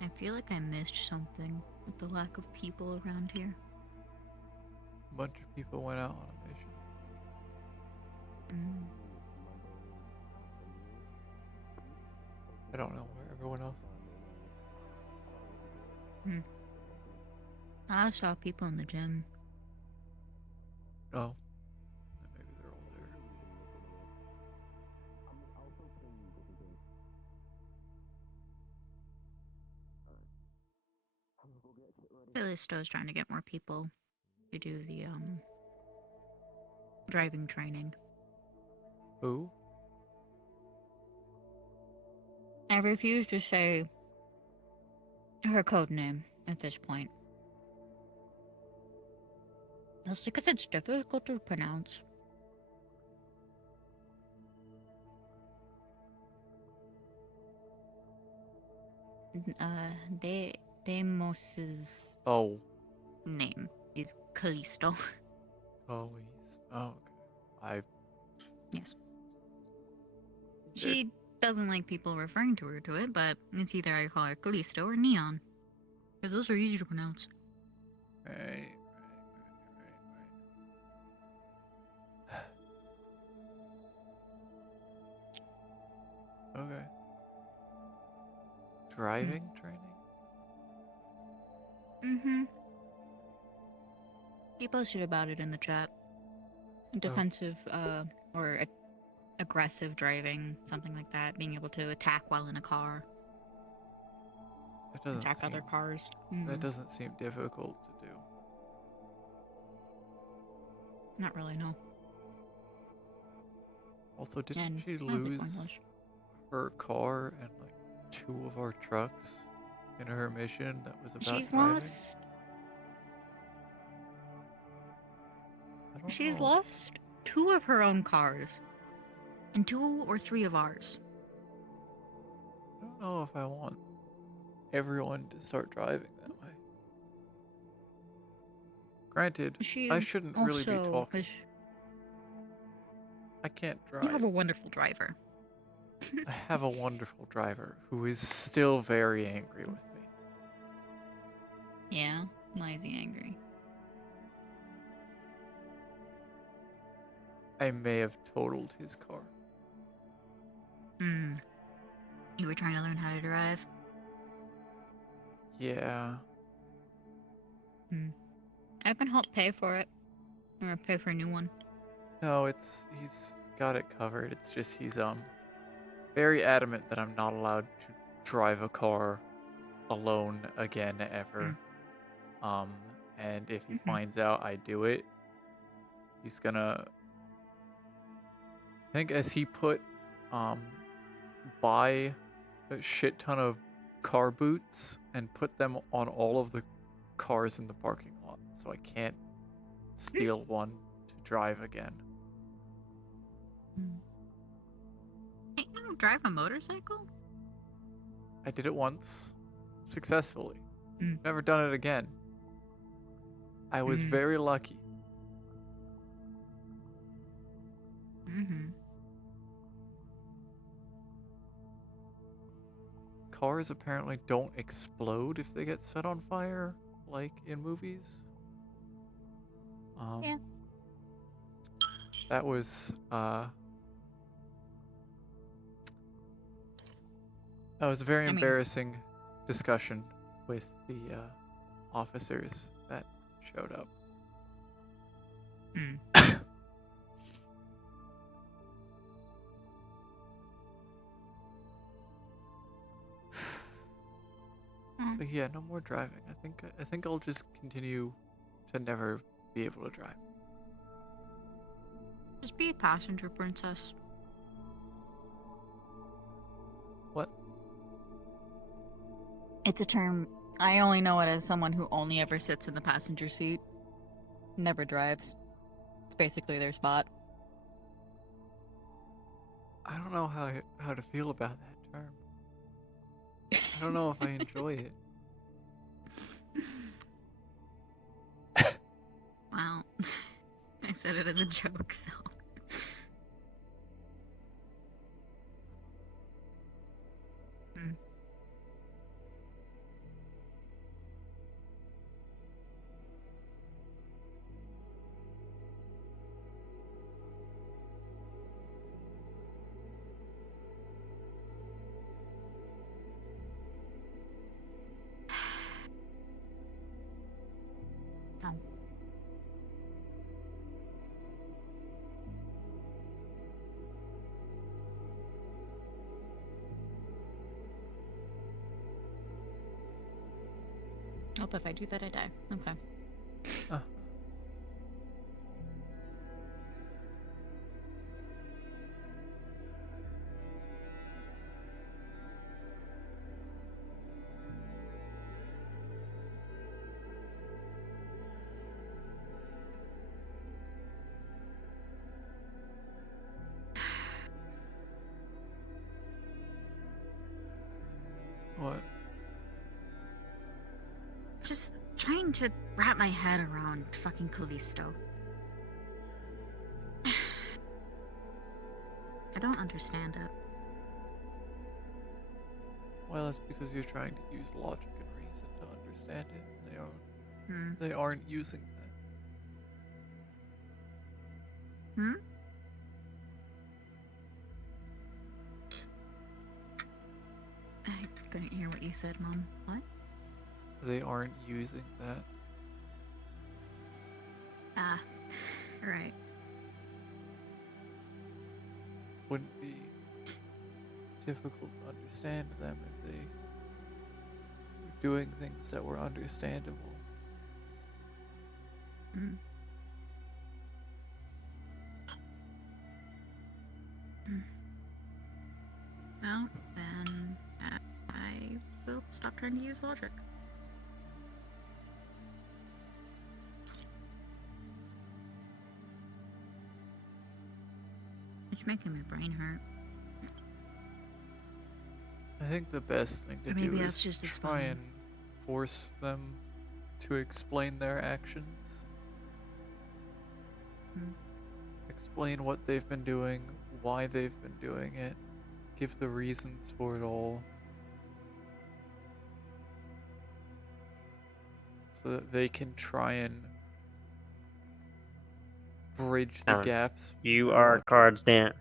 I feel like I missed something with the lack of people around here. A bunch of people went out on a mission. I don't know where everyone else is. I saw people in the gym. Oh. Maybe they're all there. Callisto's trying to get more people to do the driving training. Who? I refuse to say her code name at this point. That's because it's difficult to pronounce. Deimos's name is Callisto. Oh, okay. Yes. She doesn't like people referring to her to it, but it's either I call her Callisto or Neon. Because those are easy to pronounce. Right. Okay. Driving training? He posted about it in the chat. Defensive, or aggressive driving, something like that. Being able to attack while in a car. That doesn't Attack other cars. That doesn't seem difficult to do. Not really, no. Also, didn't she lose her car and like 2 of our trucks in her mission that was about driving? She's lost 2 of her own cars. And 2 or 3 of ours. I don't know if I want everyone to start driving that way. Granted, I shouldn't really be talking. I can't drive. You have a wonderful driver. I have a wonderful driver who is still very angry with me. Yeah? Why is he angry? I may have totaled his car. You were trying to learn how to drive? Yeah. I can help pay for it. Or pay for a new one. No, he's got it covered. It's just he's very adamant that I'm not allowed to drive a car alone again ever. And if he finds out I do it, he's gonna, I think as he put, buy a shit ton of car boots and put them on all of the cars in the parking lot, so I can't steal one to drive again. Can't you drive a motorcycle? I did it once, successfully. Never done it again. I was very lucky. Cars apparently don't explode if they get set on fire, like in movies. Yeah. That was a very embarrassing discussion with the officers that showed up. So yeah, no more driving. I think I'll just continue to never be able to drive. Just be a passenger princess. What? It's a term. I only know it as someone who only ever sits in the passenger seat. Never drives. It's basically their spot. I don't know how to feel about that term. I don't know if I enjoy it. Wow. I said it as a joke, so. Hope if I do that, I die. Okay. What? Just trying to wrap my head around fucking Callisto. I don't understand it. Well, that's because you're trying to use logic and reason to understand it. Hmm. They aren't using that. Hmm? I couldn't hear what you said, Mom. What? They aren't using that. Ah, right. Wouldn't be difficult to understand them if they were doing things that were understandable. Hmm. Well, then I will stop trying to use logic. It's making my brain hurt. I think the best thing to Or maybe do that's is just as try fine. and force them to explain their actions. Hmm. Explain what they've been doing, why they've been doing it, give the reasons for it all. So that they can try and bridge the gaps. You with are logic. cards down.